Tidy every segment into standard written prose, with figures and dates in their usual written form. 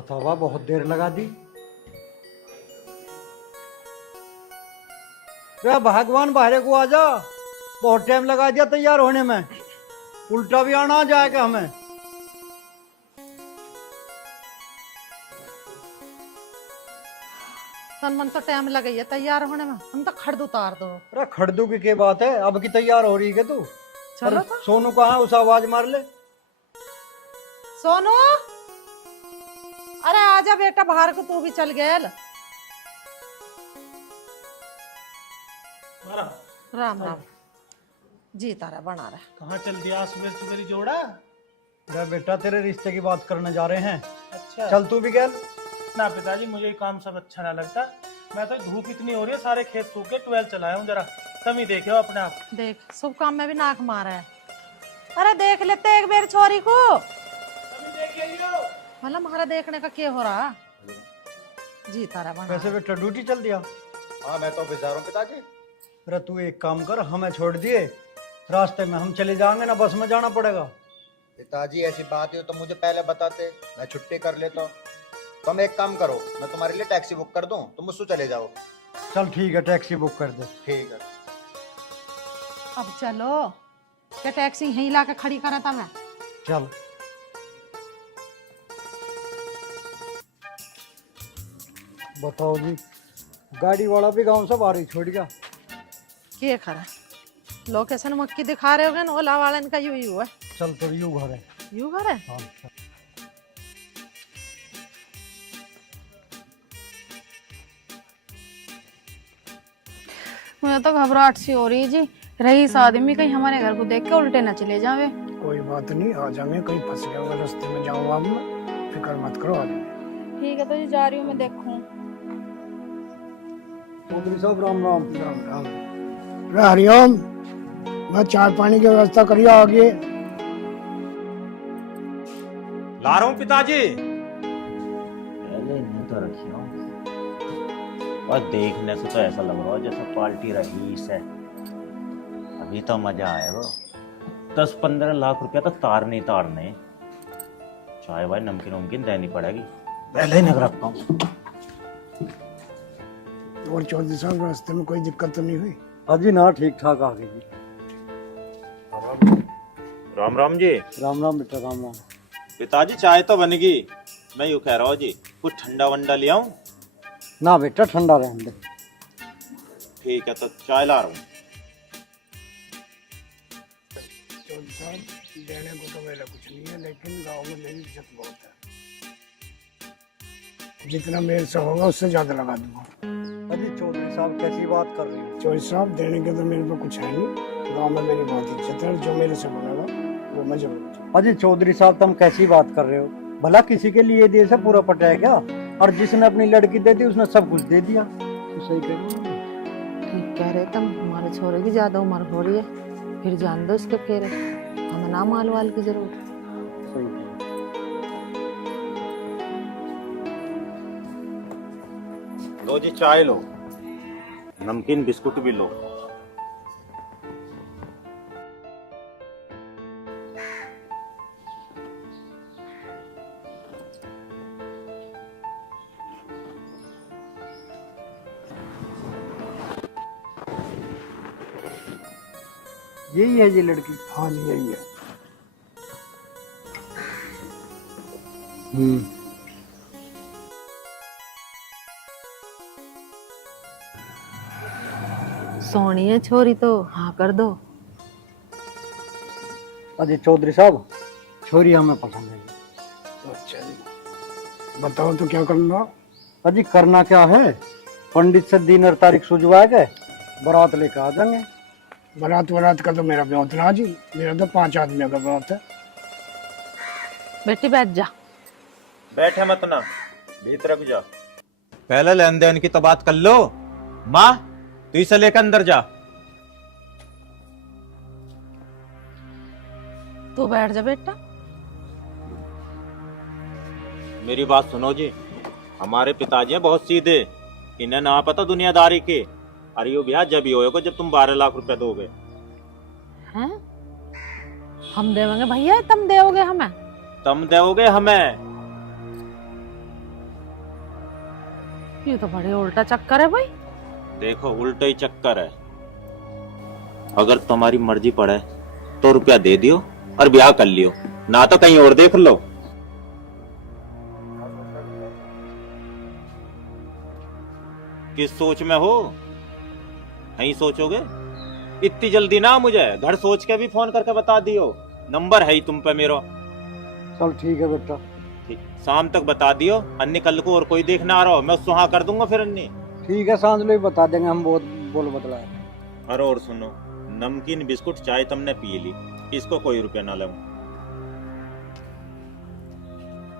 बतावा बहुत देर लगा दी। रे भगवान बाहर को आ जा, बहुत टाइम लगा दिया तैयार होने में। उल्टा भी आना आ जाएगा हमें। तन मन तो टाइम लगे है तैयार होने में, हम तो खड़द उतार दो। अरे खड़दू की क्या बात है, अब की तैयार हो रही है तू। चलो अरे तो। सोनू कहाँ है, उसे आवाज मार ले। सोनू, अरे आजा बेटा बाहर को, तू भी चल गया। राम राम जी, तारा बना रहा। कहाँ चल दिया सुबह सुबह जोड़ा? अरे बेटा तेरे रिश्ते की बात करने जा रहे हैं। अच्छा चल तू भी गया। ना पिताजी, मुझे ये काम सब अच्छा ना लगता। मैं तो धूप इतनी हो रही है, सारे खेत सूख के 12 चलाया हूँ, जरा तुम ही देखे हो अपने आप। देख शुभ काम में भी नाक मारा है। अरे देख लेते एक बेर छोरी को, मतलब हमारा देखने का क्या हो रहा जी। तारा बना वैसे बेटा ड्यूटी चल दिया। हाँ मैं तो ऑफिस जा रहा हूँ पिताजी। अरे तू एक काम कर, हमें छोड़ दिए रास्ते में, हम चले जाएंगे ना, बस में जाना पड़ेगा। पिताजी ऐसी बात है तो मुझे पहले बताते, मैं छुट्टी कर लेता हूँ। तुम एक काम करो, मैं तुम्हारे लिए टैक्सी बुक कर दूं, तुम उससे चले जाओ। चल ठीक है, टैक्सी बुक कर दे। ठीक है। अब चलो, क्या टैक्सी यहीं ला के खड़ी करा था मैं। चल बताओ जी, गाड़ी वाला भी गांव से बाहर ही छोड़ गया। क्या खरा लोकेशन मक्की दिखा रहे होगे ना, ओला वाले का यू हुआ है। चल तो यू घर है। यू घर है। हाँ मुझे तो घबराहट सी हो रही है जी। रईस आदमी कहीं हमारे घर को देख के उल्टे न चले जावे। कोई बात नहीं, आ जाएंगे, कहीं फंस गया होगा रास्ते में, जाऊंगा अब मैं, फिक्र मत करो, आ जाएंगे। ठीक है तो जी जा रही हूँ मैं, देखूं। चौधरी साहब राम राम। राम राम। अरे हरिओम, मैं चाय पानी की व्यवस्था करिए आगे। ला रहा हूँ पिताजी। पहले इन्हें तो रखियो, और देखने से तो ऐसा लग रहा है जैसे पार्टी रईस है। अभी तो मजा आएगा। 10-15 लाख रुपया तो तार नहीं तारने। चाय वाय नमकीन वमकीन देनी पड़ेगी, पहले ही नगर रखता हूँ। और चौधरी साहब रास्ते में कोई दिक्कत तो नहीं हुई? अजी ना, ठीक ठाक आ गई जी। राम राम जी। राम राम बेटा, राम राम। पिताजी चाय तो बनेगी। मैं यूँ कह रहा हूँ जी, कुछ ठंडा वंडा ले आऊं? ना बेटा, ठंडा रहने दे। ठीक है तो चाय ला रहा हूँ। चौधरी साहब देने को तो मेरा कुछ नहीं है, लेकिन गांव में मेरी इज्जत बहुत है। जितना मेरे से होगा उससे ज्यादा लगा दूंगा। अजी चौधरी साहब कैसी बात कर रही हो? चौधरी साहब देने के तो मेरे पे कुछ है नहीं, गांव में मेरी बहुत इज्जत है, जो मेरे से बनेगा वो मैं जरूर दूंगा। अजी चौधरी साहब तुम कैसी बात कर रहे हो? भला किसी के लिए दे से पूरा पटा है क्या? और जिसने अपनी लड़की दे दी उसने सब कुछ दे दिया। तो सही कह रहे हो। ठीक कह रहे तुम, हमारे छोरे की ज्यादा उम्र हो रही है, फिर जान दो इसके फेरे, हमें ना माल वाल की जरूरत। सही कह रहे हो। लो जी चाय लो, नमकीन बिस्कुट भी लो। यही है ये लड़की? हाँ जी यही है। सोनी है छोरी तो हाँ कर दो। अजी चौधरी साहब, छोरी हमें पसंद है। अच्छा जी, बताओ तो क्या करना? अजी करना क्या है, पंडित से दिन और तारीख सुझवा के बारात लेकर आ जाएंगे। बारात का तो मेरा ब्याह ना जी, मेरा तो 5 आदमियों का ब्याह है। बेटी बैठ जा। बैठे मत ना, भीतर रुक जा। पहले लेन देन की तो बात कर लो। माँ तू इसे लेकर अंदर जा। तू बैठ जा बेटा। मेरी बात सुनो जी, हमारे पिताजी हैं बहुत सीधे, इन्हें ना पता दुनियादारी के। अरे यो ब्याह जब ही होएगा जब तुम 12 लाख रुपए दोगे। हैं? हम देवेंगे भैया, तुम दोगे हमें? तुम दोगे हमें? ये तो बड़े उल्टा चक्कर है भाई। देखो उल्टा ही चक्कर है। अगर तुम्हारी मर्जी पड़े तो रुपया दे दियो और ब्याह कर लियो, ना तो कहीं और देख लो। किस सोच में हो? नहीं सोचोगे इतनी जल्दी ना? मुझे घर सोच के भी फोन करके बता दियो, नंबर है ही तुम पे मेरा। चल ठीक है बेटा। ठीक, शाम तक बता दियो, अन्य कल को और कोई देखना आ रहा हो मैं उसको हाँ कर दूंगा फिर अन्य। ठीक है, सांझ लो ही बता देंगे हम, बहुत बोल बदला है। अरे और सुनो, नमकीन बिस्कुट चाय तुमने पी ली, इसको कोई रुपया ना लूं।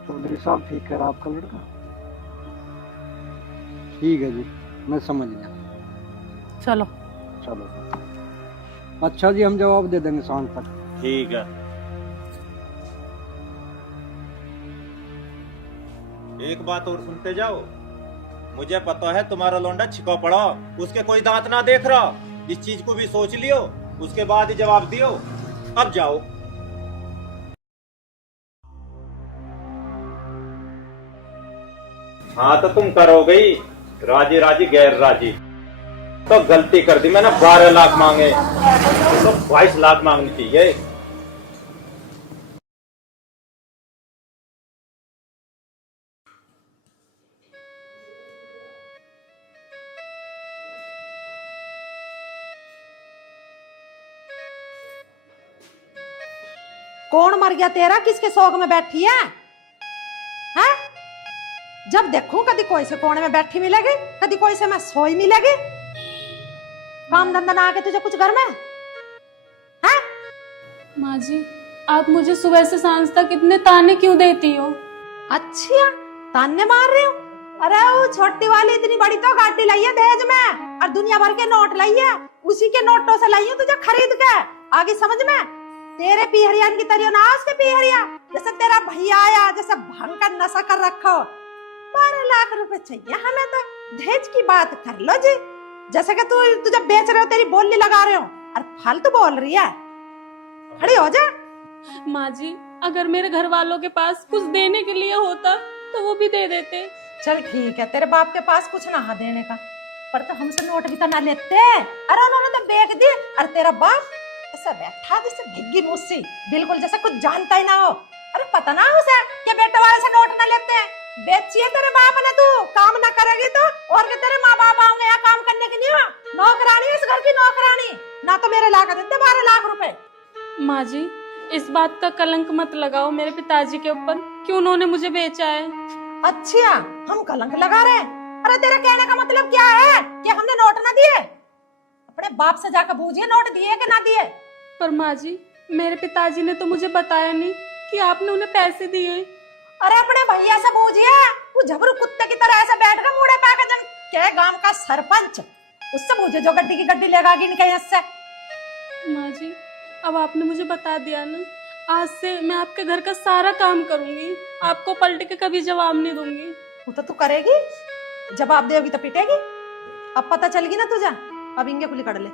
चौधरी साहब ठीक है आपका लड़का। ठीक है जी, मैं समझ गया। चलो चलो अच्छा जी, हम जवाब दे देंगे शाम तक। ठीक है। एक बात और सुनते जाओ, मुझे पता है तुम्हारा लौंडा छिपा पड़ा, उसके कोई दांत ना देख रहा। इस चीज को भी सोच लियो, उसके बाद ही जवाब दियो। अब जाओ। हाँ तो तुम करोगे ही, राजी राजी गैर राजी। तो गलती कर दी मैंने, 12 लाख मांगे तो 22 लाख मांगनी चाहिए। कौन मर गया तेरा? किसके शौक में बैठी है? हैं? जब देखूं कभी कोई से कोने में बैठी मिलेगी, कभी कोई से मैं सोई मिलेगी। काम धंधा ना आके तुझे कुछ घर में है? माँ जी, आप मुझे सुबह से सांझ तक इतने ताने क्यों देती हो? अच्छा, ताने मार रहे हो? अरे वो छोटी वाली इतनी बड़ी तो गाड़ी लाई है दहेज में, और दुनिया भर के नोट लाई है, उसी के नोटों से लाई है तुझे खरीद के। आगे समझ में? तेरे पीहरियान की तरह ना उसके पीहरिया, जैसे तेरा भैया आया, जैसे भंग का नशा कर रखो। 12 लाख रुपए चाहिए हमें तो। दहेज की बात कर लो जी, जैसे कि तुझे बेच रहे हो, तेरी बोली लगा रहे हो, और फालतू बोल रही है। खड़ी हो जा। माँ जी, अगर मेरे घर वालों के पास कुछ देने के लिए होता तो वो भी दे देते। चल ठीक है, तेरे बाप के पास कुछ ना है देने का, पर तो हमसे नोट भी तो ना लेते। अरे उन्होंने तो बेच दी, और तेरा बाप ऐसा बैठा जैसे भिग्गी मुस्सी, बिल्कुल जैसे कुछ जानता ही ना हो। अरे पता ना उसे कि बेटे वाले से नोट ना लेते हैं। बेचिए तेरे बाप ने, तू काम ना करेगी तो और के तेरे माँ बाप आएंगे यहाँ काम करने के लिए। नौकरानी, इस घर की नौकरानी ना, तो मेरे ला कर देते 12 लाख रुपए। माँ जी, इस बात का कलंक मत लगाओ मेरे पिताजी के ऊपर कि उन्होंने मुझे बेचा है। अच्छा, हम कलंक लगा रहे हैं? अरे तेरे कहने का मतलब क्या है कि हमने नोट ना दिए? अपने बाप से जाकर पूछिए नोट दिए कि ना दिए। पर माँ जी, मेरे पिताजी ने तो मुझे बताया नहीं कि आपने उन्हें पैसे दिए। अरे अपने भैया से पूछिए, वो झबरू कुत्ते की तरह ऐसे बैठ कर मुड़े पे जन के गांव का सरपंच, उससे पूछे जो गड्डी की गड्डी लेगा गिन के इससे। माँ जी, अब आपने मुझे बता दिया ना, आज से मैं आपके घर का सारा काम करूंगी, आपको पलट के कभी जवाब नहीं दूंगी। वो तो तू करेगी, जवाब देगी तो पिटेगी। अब पता चलेगी ना तुझे, अब इंगे कुली कर ले।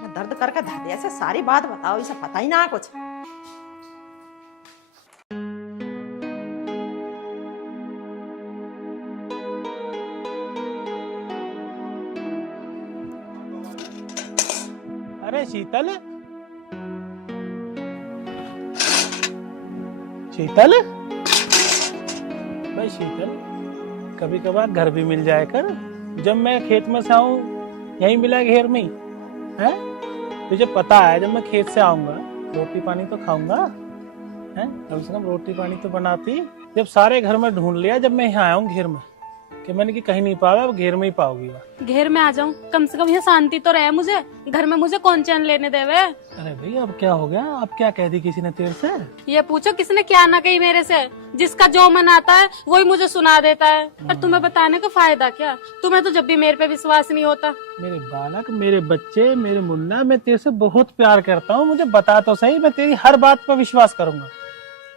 मैं दर्द करके धादिया से सारी बात बताओ, इसे पता ही ना कुछ। अरे शीतल, शीतल, भाई शीतल, कभी कभार घर भी मिल जाए कर। जब मैं खेत में से आऊं यहीं मिला घेर में ही है। तुझे पता है जब मैं खेत से आऊंगा रोटी पानी तो खाऊंगा, है कम से कम रोटी पानी तो बनाती। जब सारे घर में ढूंढ लिया, जब मैं यहाँ आया हूँ घेर में, कि मैंने कि कहीं नहीं पाया, अब घेर में ही पाओगी। घेर में आ जाऊं, कम से कम यहाँ शांति तो रहे मुझे। घर में मुझे कौन चैन लेने देवे? अरे भाई अब क्या हो गया? अब क्या कह दी किसी ने तेरे से? ये पूछो किसने क्या ना कही मेरे से। जिसका जो मन आता है वही मुझे सुना देता है, और तुम्हें बताने का फायदा क्या? तुम्हें तो जब भी मेरे पे विश्वास नहीं होता। मेरे बालक, मेरे बच्चे, मेरे मुन्ना, मैं तेरे से बहुत प्यार करता हूँ। मुझे बता तो सही, मैं तेरी हर बात पर विश्वास करूंगा।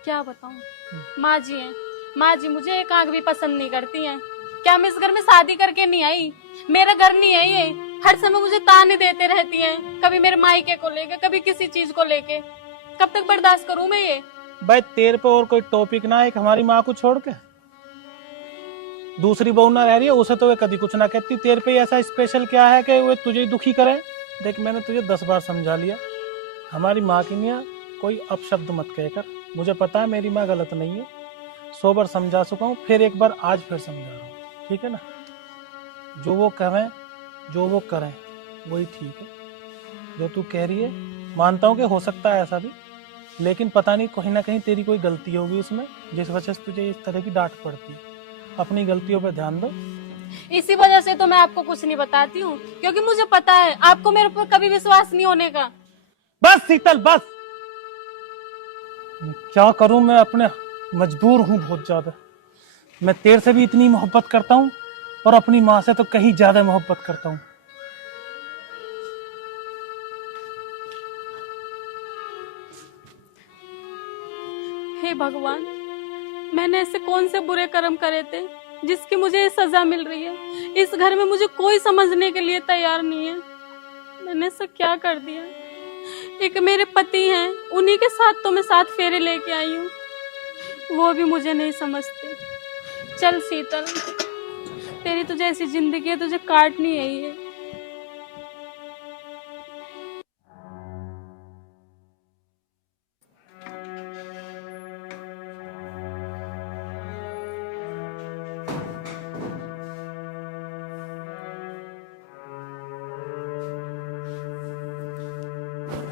क्या बताऊं? माँ जी है, माँ जी मुझे एक आंख भी पसंद नहीं करती हैं। क्या मैं इस घर में शादी करके नहीं आई? मेरा घर नहीं है ये। हर समय मुझे ताने देते रहती हैं, कभी मेरे मायके को लेके, कभी किसी चीज को लेके। कब तक बर्दाश्त करूं मैं ये? भाई तेरे पे और कोई टॉपिक ना एक हमारी माँ को छोड़ के, दूसरी बहू ना रह रही है उसे तो वे कभी कुछ ना कहती। तेरे पे ऐसा स्पेशल क्या है कि वे तुझे ही दुखी करे? देख मैंने तुझे 10 बार समझा लिया, हमारी माँ की निया कोई अपशब्द मत कहकर। मुझे पता है मेरी माँ गलत नहीं है, 100 बार समझा चुका हूँ, फिर एक बार आज फिर समझा रहा हूँ, ठीक है ना? जो वो कहें जो वो करें वही ठीक है। जो तू कह रही है मानता हूँ कि हो सकता है ऐसा भी, लेकिन पता नहीं कहीं ना कहीं तेरी कोई गलती होगी उसमें, जिस वजह से तुझे इस तरह की डांट पड़ती है। अपनी गलतियों पर ध्यान दो। इसी वजह से तो मैं आपको कुछ नहीं बताती हूँ, क्योंकि मुझे पता है आपको मेरे ऊपर कभी विश्वास नहीं होने का। बस शीतल बस, क्या करूं मैं, अपने मजबूर हूं बहुत ज्यादा। मैं तेरे से भी इतनी मोहब्बत करता हूं और अपनी माँ से तो कहीं ज्यादा मोहब्बत करता हूं। हे भगवान, मैंने ऐसे कौन से बुरे कर्म करे थे जिसकी मुझे ये सजा मिल रही है? इस घर में मुझे कोई समझने के लिए तैयार नहीं है। मैंने ऐसा क्या कर दिया? एक मेरे पति हैं, उन्हीं के साथ तो मैं 7 फेरे लेके आई हूँ, वो भी मुझे नहीं समझते। चल शीतल, तेरी तुझे ऐसी जिंदगी है, तुझे काटनी है ये।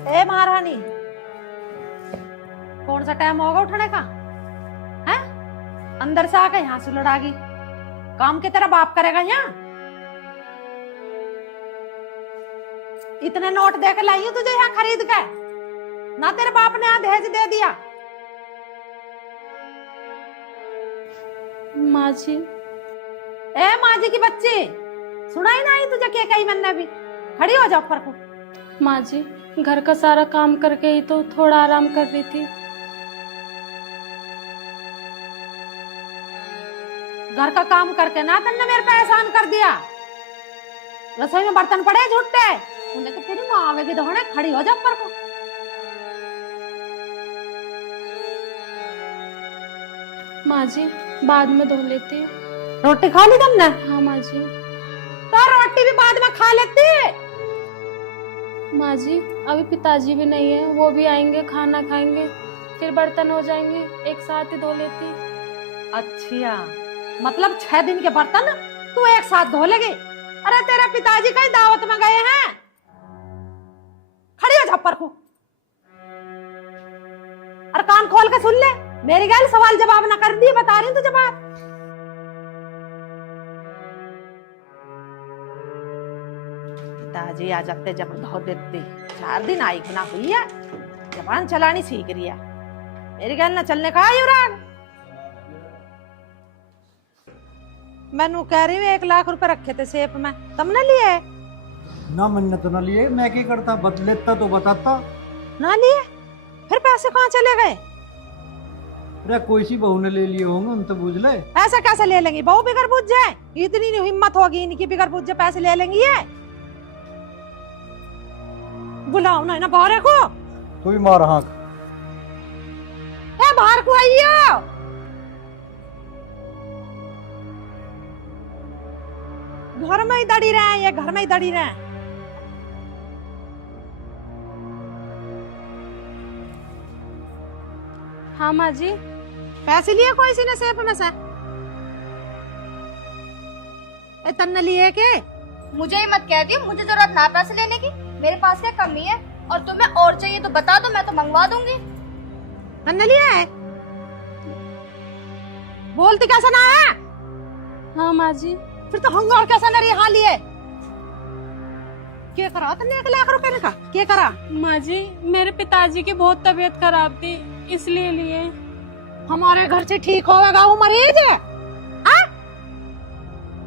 ए महारानी, कौन सा टाइम होगा उठने का? हैं? अंदर से आके यहाँ से लड़ागी, काम की तरह बाप करेगा यहाँ? इतने नोट दे के लाई हूँ तुझे यहाँ खरीद के, ना तेरे बाप ने यहाँ दहेज दे दिया? माँ जी। ए माँ जी की बच्ची, सुनाई नहीं तुझे क्या कही मैंने भी? खड़ी हो जाओ ऊपर को। माँ जी, घर का सारा काम करके ही तो थोड़ा आराम कर रही थी। घर का काम करके ना तुमने मेरे पे एहसान कर दिया। रसोई में बर्तन पड़े झूठे, उन्हें तो तेरी माँ आवेगी दौड़े। खड़ी हो जा ऊपर को। माँ जी, बाद में धो लेती हूँ। रोटी खा ली तुमने? हाँ माँ जी। तो रोटी भी बाद में खा लेती। माँ जी, अभी पिताजी भी नहीं है, वो भी आएंगे, खाना खाएंगे, फिर बर्तन हो जाएंगे, एक साथ ही धो लेती। अच्छा, मतलब 6 दिन के बर्तन तू एक साथ धो लेगी? अरे तेरे पिताजी कहीं दावत में गए हैं? खड़ी हो जा ऊपर को और कान खोल के सुन ले मेरी गल। सवाल जवाब ना कर दी, बता रही हूँ तुझे बात। पिताजी आ जाते जब धो देती। 4 दिन आई गुना हुई है, जबान चलानी सीख रही है। मेरी गल ना चलने का युवराज। मैनू कह रही हूँ 1 लाख रुपए रखे थे सेफ में, तुमने लिए? ना मैंने तो ना लिए, मैं क्या करता, लेता तो बताता। ना लिए? फिर पैसे कहाँ चले गए? अरे कोई सी बहू ने ले लिए होंगे, हम तो बुझ ले। ऐसा कैसे ले लेंगी? बहू बिगर बुझ जाए? इतनी नहीं हिम्मत होगी इनकी, बिगर बुझ जाए पैसे ले लेंगी ये? बुलाओ ना बाहर को। तू ही मार हाँक। बाहर को आइयो। घर में ही दड़ी रहे, ये घर में ही दड़ी रहे। हाँ माँ जी। पैसे लिए कोई सी ने सेफ में से? तन्ने लिए के? मुझे ही मत कह दियो, मुझे जरूरत ना पैसे लेने की। मेरे पास क्या कमी है? और तुम्हें और चाहिए तो बता दो, मैं तो मंगवा दूंगी। तन्ने लिया है? बोलती कैसा ना है? हाँ माँ जी। फिर तो हंगार कैसा ना रही हाल ये? क्या करा तन्ने 1 लाख रुपए का? क्या करा? माँ जी, मेरे पिताजी की बहुत तबीयत खराब थी, इसलिए लिए। हमारे घर से ठीक होगा वो मरीज है?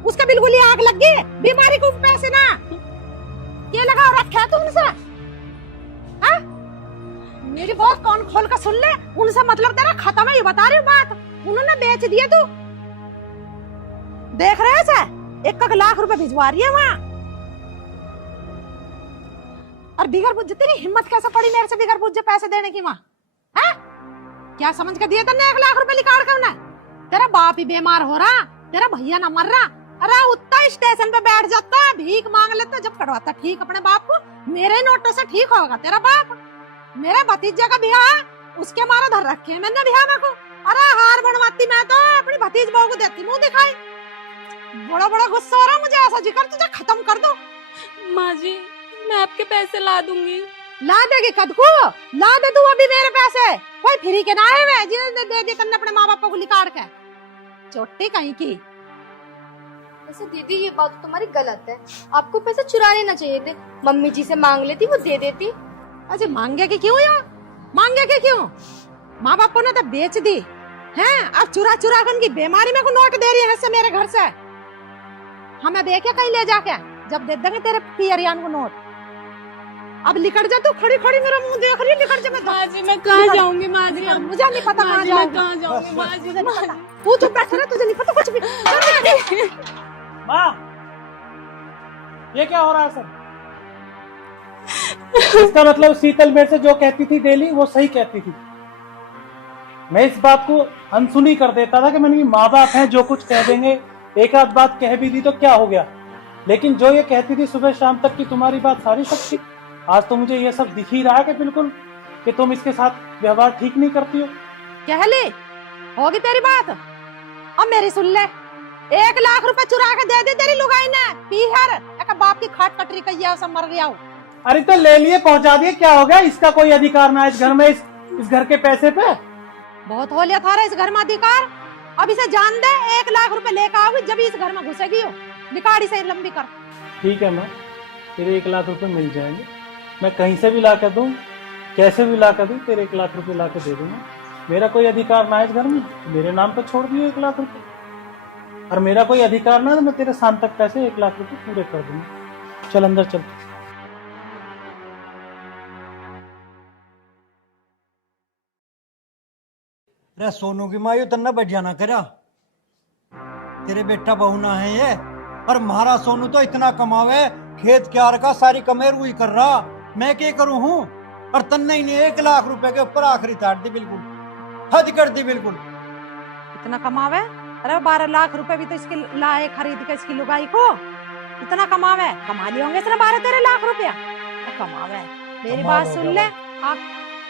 उसका बिल्कुल ही आग लग गई बीमारी को, पैसे ना ये लगा रखा है तुमसे? मेरी बात कान खोल कर सुन ले, उनसे मतलब तेरा खत्म है, ये बता रही हूँ बात। उन्होंने बेच दिया, तू देख रहे से 1 लाख रुपए भिजवा रही है वहाँ। और बिगर बुझ तेरी हिम्मत कैसे पड़ी मेरे से बिगर बुझ पैसे देने की वहाँ? क्या समझ के दिए तेने 1 लाख रुपए निकाल कर? तेरा बाप ही बीमार हो रहा, तेरा भैया ना मर रहा, अरे उतना स्टेशन पे बैठ जाता, भीख मांग लेता, जब करवाता ठीक अपने बाप को, मेरे नोटों से ठीक होगा तेरा बाप। मेरे भतीजे का ब्याह उसके मारा धर रखे है मैंने ब्याह में को। अरे हार बनवाती मैं तो अपनी भतीज बहू को देती, मुंह दिखाई। बड़ा बड़ा गुस्सा हो रहा मुझे, ऐसा जिक्र तुझे खत्म कर दो। माँ जी मैं आपके पैसे ला दूंगी। ला देगी कद को, ला दे तू अभी मेरे पैसे, कोई फ्री के ना आए वे जिन्हें दे दी करने अपने माँ बाप को निकाल के, चोटी कहीं की। वैसे दीदी ये बात तो तुम्हारी गलत है, आपको पैसे चुरा लेना चाहिए थे, मम्मी जी से मांग लेती, वो दे देती। अजय मांगे की क्यों यार, मांगे की क्यों, माँ बाप ने तो बेच दी हैं, अब चुरा चुरा कर उनकी बीमारी में को नोट दे रही है से मेरे घर से, हमें देखे कहीं ले जाके, जब दे देंगे तेरे पियरियान को नोट। अब लिखट जा तू, खड़ी खड़ी मेरा मुंह देख रही है, लिखट जा। माँ जी मैं कहाँ जाऊंगी माँ जी, मुझे नहीं पता कहाँ मैं कहाँ जाऊंगी माँ जी, मुझे नहीं पता, तू चुप बैठ रहा, तुझे नहीं पता कुछ भी। माँ ये क्या हो रहा है सर? इसका मतलब शीतल मेरे से जो कहती थी डेली वो सही कहती थी। मैं इस बात को अनसुनी कर देता था कि मैंने माँ बाप हैं, जो कुछ कह देंगे, एक आध बात कह भी दी तो क्या हो गया, लेकिन जो ये कहती थी सुबह शाम तक की तुम्हारी बात सारी सच थी। आज तो मुझे ये सब दिख ही रहा है कि बिल्कुल कि तुम इसके साथ व्यवहार ठीक नहीं करती हो। कह ले होगी तेरी बात, अब मेरी सुन ले, 1 लाख रुपए चुरा के दे दे तेरी लुगाई ने, पीहर एक बाप की खाट कटरी कहिया सब मर गया। अरे तो ले लिए पहुंचा दिए, क्या हो गया, इसका कोई अधिकार ना इस घर में, इस घर के पैसे पे। बहुत हो लिया था इस घर में अधिकार, अब इसे जान दे, 1 लाख रुपए लेकर आओगी जब इस घर में घुसेगी हो, निकाड़ी से लंबी कर। ठीक है माँ, तेरे 1 लाख रुपए मिल जाएंगे, मैं कहीं से भी ला कर दूं, कैसे भी ला कर दूं, तेरे 1 लाख रुपए ला कर दे दूंगा। मेरा कोई अधिकार ना है इस घर में, मेरे नाम पर छोड़ दियो 1 लाख रुपए, और मेरा कोई अधिकार ना, तो मैं तेरे शाम तक पैसे 1 लाख रुपए पूरे कर दूंगा। चल अंदर चल। रे सोनू की माँ यू तन्ना बैठ जाना करा, तेरे बेटा बहू ना है ये, और महारा सोनू तो इतना कमावे, खेत क्यार का सारी कमेर हुई कर रहा, मैं क्या करूं हूँ, और तन्ने ही ने 1 लाख रुपए के ऊपर आखिरी ताड़ दी, बिल्कुल हद कर दी बिल्कुल। इतना कमावे, अरे 12 लाख रुपए भी तो इसके लाए खरीद के इसकी लुगाई को, इतना कमावे, कमा लिए होंगे इसने 12-13 लाख रुपया, तो कमावे। मेरी बात सुन ले आप,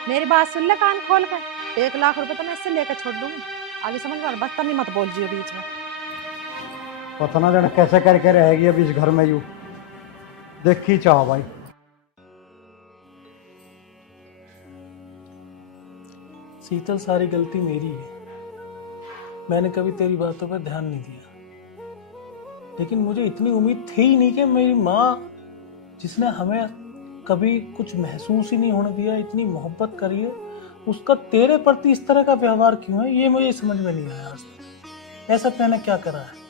मेरी बात सुन ले कान खोल कर, 1 लाख रुपए तो मैं इससे लेकर छोड़ दूंगी, आगे समझ में, बस तभी मत बोल जियो बीच में। पता ना जाने कैसे करके रहेगी अब इस घर में, यू देखी चाहो भाई। शीतल सारी गलती मेरी है, मैंने कभी तेरी बातों पर ध्यान नहीं दिया, लेकिन मुझे इतनी उम्मीद थी ही नहीं कि मेरी माँ, जिसने हमें कभी कुछ महसूस ही नहीं होने दिया, इतनी मोहब्बत करी है, उसका तेरे प्रति इस तरह का व्यवहार क्यों है, ये मुझे समझ में नहीं आया आज तक। ऐसा मैंने क्या करा है?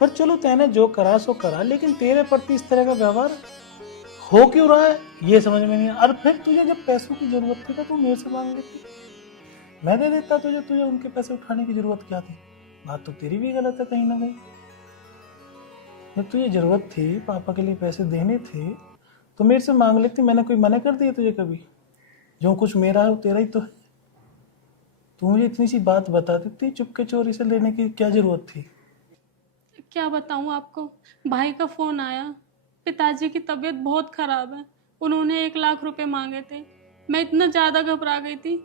पर चलो तैने जो करा सो करा, लेकिन तेरे प्रति इस तरह का व्यवहार हो क्यों रहा है ये समझ में नहीं आया। और फिर तुझे जब पैसों की जरूरत थी तो तू मेरे से मांग लेती, मैं दे देता तुझे, तुझे उनके पैसे उठाने की जरूरत क्या थी? बात तो तेरी भी गलत है कहीं ना कहीं। जब तुझे जरूरत थी, पापा के लिए पैसे देने थे, तो मेरे से मांग लेती, मैंने कोई मना कर दिया तुझे कभी? जो कुछ मेरा है वो तेरा ही तो है। तू मुझे इतनी सी बात बता देती, चुपके चोरी से लेने की क्या जरूरत थी? क्या बताऊं आपको, भाई का फोन आया, पिताजी की तबीयत बहुत खराब है, उन्होंने 1 लाख रुपए मांगे थे। मैं इतना ज्यादा घबरा गई थी,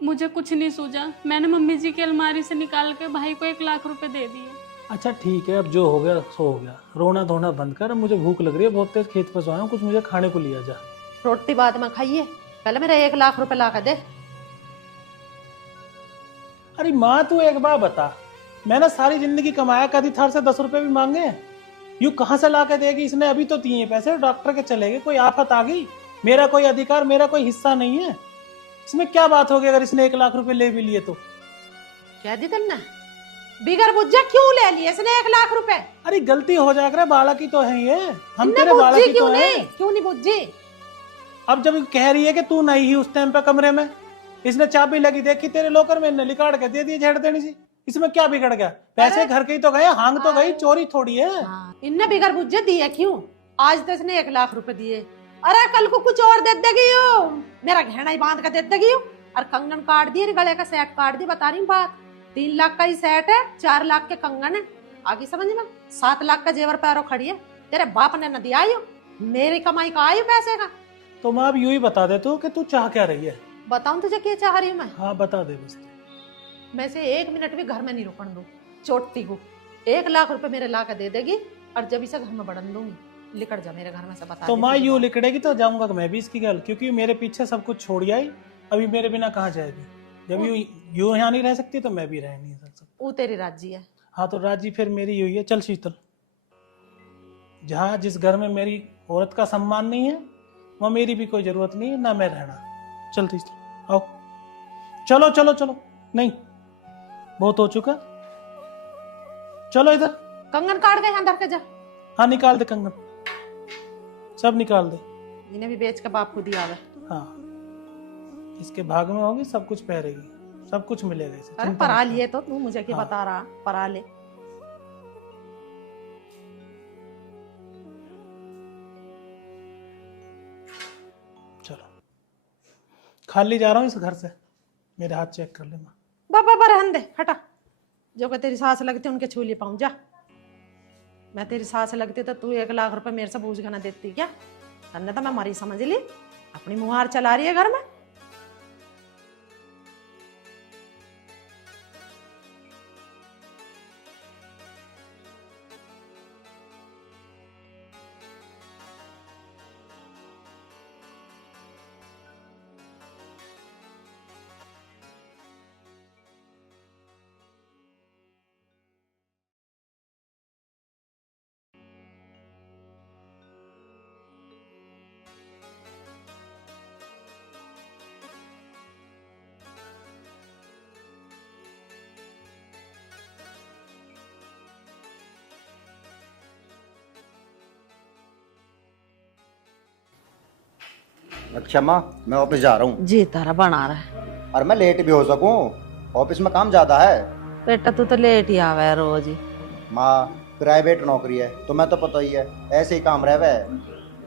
मुझे कुछ नहीं सूझा, मैंने मम्मी जी की अलमारी से निकाल के भाई को 1 लाख रुपए दे दिए। अच्छा ठीक है, अब जो हो गया सो हो गया, रोना धोना बंद कर, अब मुझे भूख लग रही है बहुत तेज, खेत पर आया हूँ, कुछ मुझे खाने को लिया जा। रोटी बाद में खाइए, पहले मेरा 1 लाख रुपए ला कर दे। अरे माँ तू एक बार बता, मैंने सारी जिंदगी कमाया, कभी थार से 10 रुपए भी मांगे हैं? यू कहाँ से ला के देगी? इसने अभी तो दिए पैसे, डॉक्टर के चले गए, कोई आफत आ गई, मेरा कोई अधिकार, मेरा कोई हिस्सा नहीं है इसमें। क्या बात होगी अगर इसने 1 लाख रुपए ले भी लिए तो? क्या दी तुमने? बिगर बुझे क्यों ले लिए इसने 1 लाख रुपए? अरे गलती हो जाएगा, बालक ही तो है ये, हम तेरे बालक ही तो है। क्यों नहीं बुझी? अब जब कह रही है कि तू नहीं ही उस टाइम पे कमरे में, इसने चाबी लगी देखी तेरे लॉकर में, निकाल के दे दिए झेड़ देनी सी, इसमें क्या बिगड़ गया? पैसे घर के ही तो गए, हांग तो गई, चोरी थोड़ी है। इनने बिगर बुझे दिए क्यों? आज तो इसने 1 लाख रुपए दिए, अरे कल को कुछ और दे देगी यो, मेरा गहना ही बांध कर दे देगी यो, और कंगन काट दिए, गले का सेट काट दिए, बता रही बात। 3 लाख का ही सेट है, 4 लाख के कंगन है, आगे समझ में, 7 लाख का जेवर पैरों खड़ी है। तेरे बाप ने न दिया आयु, मेरी कमाई का आयु पैसे का। तो माँ अब यूं ही बता दे तू कि तू चाह क्या रही है। बताऊं तुझे क्या चाह रही हूँ मैं? हाँ बता दे बस। मैं से 1 मिनट भी घर में नहीं रुकन दूं। चोटती को 1 लाख रुपए मेरे ला के दे देगी और जब इसे घर में बढ़न दूंगी, लिकड़ जा मेरे घर में से, बता तो देती माँ हूँ। यूं लिकड़ेगी तो जाऊंगा मैं भी इसकी गल, क्योंकि मेरे पीछे सब कुछ छोड़ आई, अभी मेरे बिना कहाँ जाएगी। जब यूं यहाँ नहीं रह सकती तो मैं भी रह नहीं सकता। वो तेरी राजी है। हाँ तो राजी फिर मेरी हुई है। चल शीतल, जहाँ जिस घर में मेरी औरत का सम्मान नहीं है वहाँ मेरी भी कोई जरूरत नहीं है, ना मैं रहना। चल शीतल आओ, चलो चलो चलो, नहीं बहुत हो चुका, चलो इधर। कंगन काट गए अंदर के जा। हाँ निकाल दे कंगन, सब निकाल दे। इन्हें भी बेच के बाप को दिया है। हाँ इसके भाग में होगी, सब कुछ पहरेगी, सब कुछ मिलेगा इसे। अरे चिंता परा मत कर। लिए तो तू मुझे क्या हाँ। बता रहा, परा ले। चलो खाली जा रहा हूँ इस घर से, मेरे हाथ चेक कर ले माँ। बाबा रहन दे, हटा। जो कि तेरी सास लगती उनके छू लिए पाऊं जा। मैं तेरी सास लगती तो तू 1 लाख रुपए मेरे से पूछ के ना देती क्या? अन्य तो मैं मरी समझ ली, अपनी मुहार चला रही है घर में। अच्छा माँ, मैं ऑफिस जा रहा हूँ जी तारा बना रहा है। और मैं लेट भी हो सकूँ, ऑफिस में काम ज्यादा है। बेटा तू तो लेट ही आवे है रोज ही। माँ प्राइवेट नौकरी है तो मैं तो पता ही है, ऐसे ही काम रहे।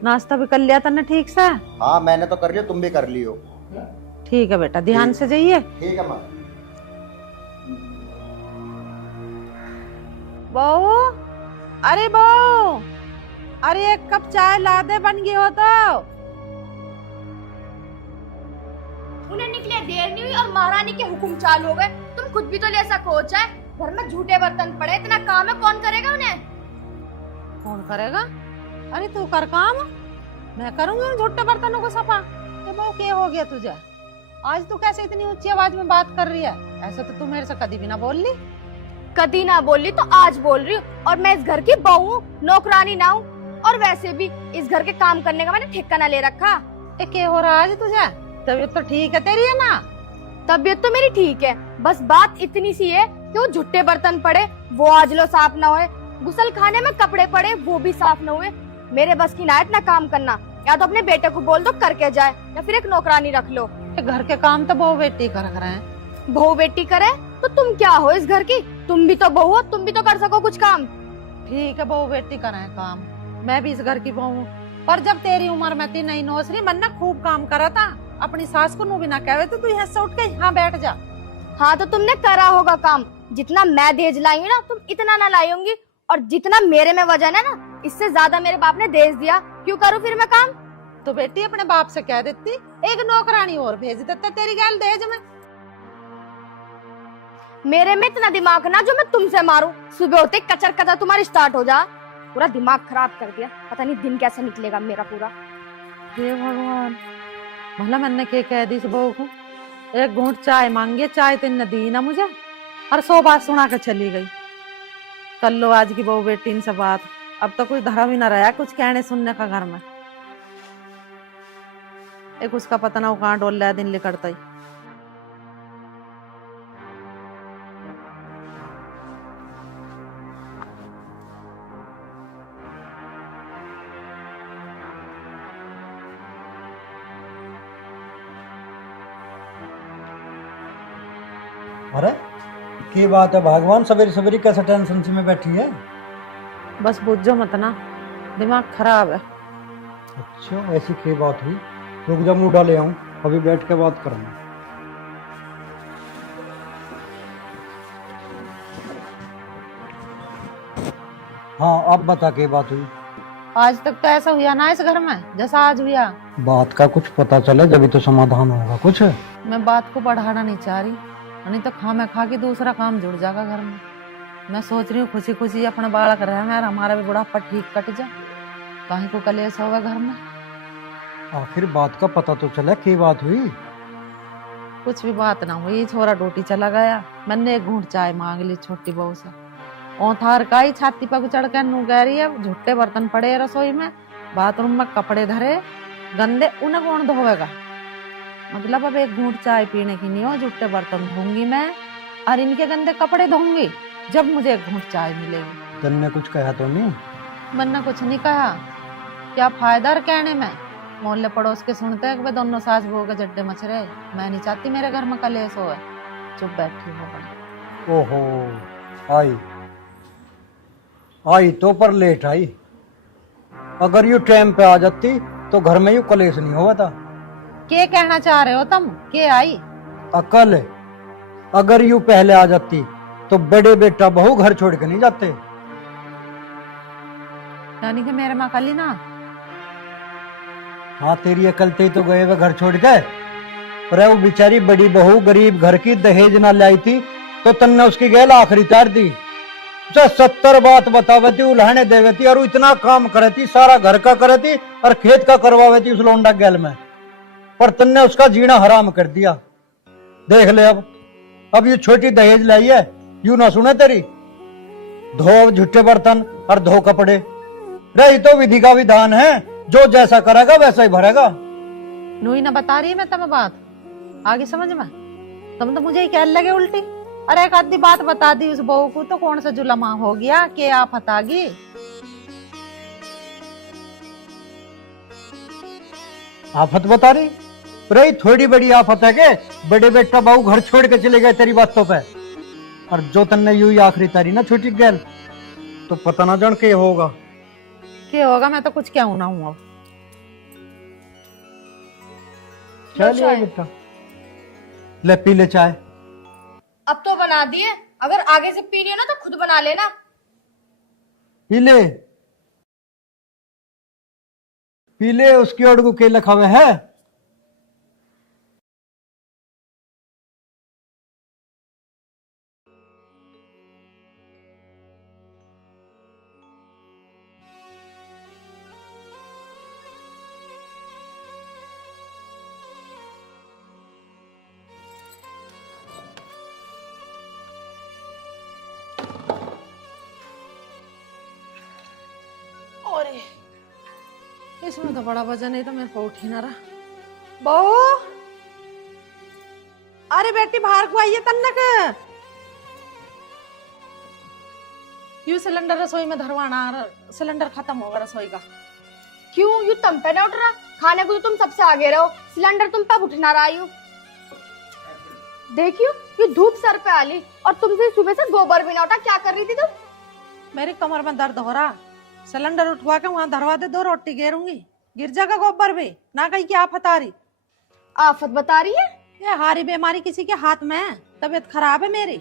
नाश्ता भी कर लिया तने ठीक से? हाँ मैंने तो कर लिया, तुम भी कर लियो। ठीक है बेटा, ध्यान से जाइए। ठीक है माँ। बहू, अरे बहू, अरे 1 कप चाय ला दे, बन गई हो तो। उन्हें निकले देर नहीं हुई और महारानी के हुक्म चालू हो गए। तुम खुद भी तो ले सको चाहे, घर में झूठे बर्तन पड़े, इतना काम है, कौन करेगा उन्हें? कौन करेगा? अरे तू कर काम, मैं करूंगी उन झूठे बर्तनों को सफा। तो बहू क्या हो गया तुझे? आज तू कैसे इतनी ऊंची आवाज में बात कर रही है? ऐसा तो तू मेरे से कभी भी ना बोल ली। कदी ना बोली तो आज बोल रही हूँ, और मैं इस घर की बहू हूँ, नौकरानी ना हूँ। और वैसे भी इस घर के काम करने का मैंने ठेका ना ले रखा। क्या हो रहा है आज तुझे? तबीयत तो ठीक है तेरी, है ना? तबीयत तो मेरी ठीक है, बस बात इतनी सी है कि वो झुट्टे बर्तन पड़े वो आज लो साफ ना हुए, गुसल खाने में कपड़े पड़े वो भी साफ ना हुए। मेरे बस की ना इतना काम करना, या तो अपने बेटे को बोल दो करके जाए, या फिर एक नौकरानी रख लो। घर के काम तो बहू बेटी कर रहे हैं। बहू बेटी करे तो तुम क्या हो इस घर की? तुम भी तो बहू हो, तुम भी तो कर सको कुछ काम। ठीक है बहू बेटी करे काम, मैं भी इस घर की बहू हूँ। पर जब तेरी उम्र में थी नहीं नौसरी, मन ना खूब काम करा था। अपनी सास को नु भी ना कहे तो तू यहाँ से उठ के यहाँ बैठ जा। हाँ तो तुमने करा होगा काम, जितना मैं दहेज लाई हूँ ना तुम इतना ना लाई होंगी, और जितना मेरे में वजन है ना इससे ज्यादा मेरे बाप ने दहेज दिया। क्यों करूँ फिर मैं काम? तो बेटी अपने बाप से कह देती, एक नौकरानी और भेज देता तेरी गैल दहेज में। मेरे में इतना दिमाग ना जो मैं तुमसे मारूं। सुबह होते कचर कचर तुम्हारी स्टार्ट हो जा, पूरा दिमाग खराब कर दिया। पता नहीं दिन कैसे निकलेगा मेरा पूरा। हे भगवान, भला मैंने क्या कह दी इस बहू को? एक घूंट चाय मांगी, चाय तो इन्हें दी ना मुझे, और 100 बात सुना कर चली गई। कर लो आज की बहू बेटी इनसे बात, अब तो कोई धर्म ही ना रहा कुछ कहने सुनने का घर में। एक उसका पता ना वो कहाँ डोल रहा दिन लिकड़ता ही। अरे की बात है भगवान, सवेरे सवेरे कैसे टेंशन से में बैठी है? बस बुझो मत ना, दिमाग खराब है। अच्छा ऐसी की बात हुई? रुक जा मुँह डाले आऊँ, अभी बैठ के बात करूँगा। हाँ अब बता के बात हुई। आज तक तो ऐसा हुआ ना इस घर में जैसा आज हुआ। बात का कुछ पता चले जब तो समाधान होगा कुछ। मैं बात को बढ़ाना नहीं चाह रही, नहीं तो खा के दूसरा काम जुड़ जाएगा घर में। मैं सोच रही हूँ खुशी खुशी अपना बालक रहे यार, हमारा भी बुढ़ापा ठीक कट जाए, कहीं को कलेश होगा घर में। आखिर बात का पता तो चला की बात हुई। कुछ भी बात ना हुई, छोरा ड्यूटी चला गया, मैंने एक घूंट चाय मांग ली छोटी बहू से, और थार का ही छाती पर चढ़ कर नू कह रही है झुट्टे बर्तन पड़े रसोई में, बाथरूम में कपड़े धरे गंदे, उन्हें कौन धोएगा। मतलब अब एक घूंट चाय पीने की नहीं हो, झुट्टे बर्तन धोऊंगी मैं और इनके गंदे कपड़े धोऊंगी जब मुझे एक घूंट चाय मिलेगी। तुमने कुछ कहा तो नहीं? मैंने कुछ नहीं कहा, क्या फायदा कहने में। मोहल्ले पड़ोस के सुनते हैं कि वे दोनों सास बहू के जड्डे मच रहे, मैं नहीं चाहती मेरे घर में कलेश हो। चुप बैठी हो बड़ी। ओहो आई तो पर लेट आई। अगर यू टाइम पे आ जाती तो घर में यू कलेश नहीं हुआ था। क्या कहना चाह रहे हो तुम? के आई अकल है, अगर यू पहले आ जाती तो बड़े बेटा बहू घर छोड़ के नहीं जाते। यानी कि मेरे माँ खाली ना। हाँ तेरी अकल ते तो गए वे घर छोड़ के, पर वो बेचारी बड़ी बहू गरीब घर की दहेज ना लाई थी तो तन्ने उसकी गैल आखिरी तार दी। 70 बात बतावे थी, उल्हाने देवे थी, और वो इतना काम करे थी, सारा घर का करे थी और खेत का करवावे थी उस लौंडा गैल में, पर तन्ने उसका जीना हराम कर दिया। देख ले अब ये छोटी दहेज लाई है, यू ना सुने तेरी। धो झूठे बर्तन और धो कपड़े, रही तो विधि का विधान है, जो जैसा करेगा वैसा ही भरेगा। नूई ना बता रही मैं तुम्हें बात, आगे समझ में। तुम तो मुझे ही कह लगे उल्टी। अरे एक आधी बात बता दी उस बहू को तो कौन सा जुलमा हो गया कि आप हतागी। आफत बता रही रही, थोड़ी बड़ी आफत है के बड़े बेटा बहू घर छोड़ के चले गए तेरी बातों पे, और जो तन्ने यू ही आखिरी तारी ना छोटी गैल, तो पता ना जान के होगा। क्या होगा, मैं तो कुछ क्या होना हूँ अब। चलिए बेटा ले पी ले चाय। अब तो बना दिए, अगर आगे से पी रही हो ना तो खुद बना लेना। पी ले उसकी ओर को के लिखा हुआ है। इसमें तो बड़ा वजन है, तो मेरे को उठ ही ना रहा। बहू, अरे बेटी बाहर को आइए तन्नक। यू सिलेंडर रसोई में धरवाना, सिलेंडर खत्म होगा रसोई का। क्यों यू तुम पे ना उठ रहा? खाने को तो तुम सबसे आगे रहो, सिलेंडर तुम पे उठ ना रहा। यू देखियो, ये धूप सर पे आली और तुमसे सुबह से गोबर भी ना उठा। क्या कर रही थी तुम? मेरी कमर में दर्द हो रहा, सिलेंडर उठवा के वहां धरवा दे, 2 रोटी गेरूंगी, गिर जाएगा गोबर भी ना। कहीं की आफत आ रही। आफत बता रही है? ये हारी बीमारी किसी के हाथ में है, तबीयत खराब है मेरी।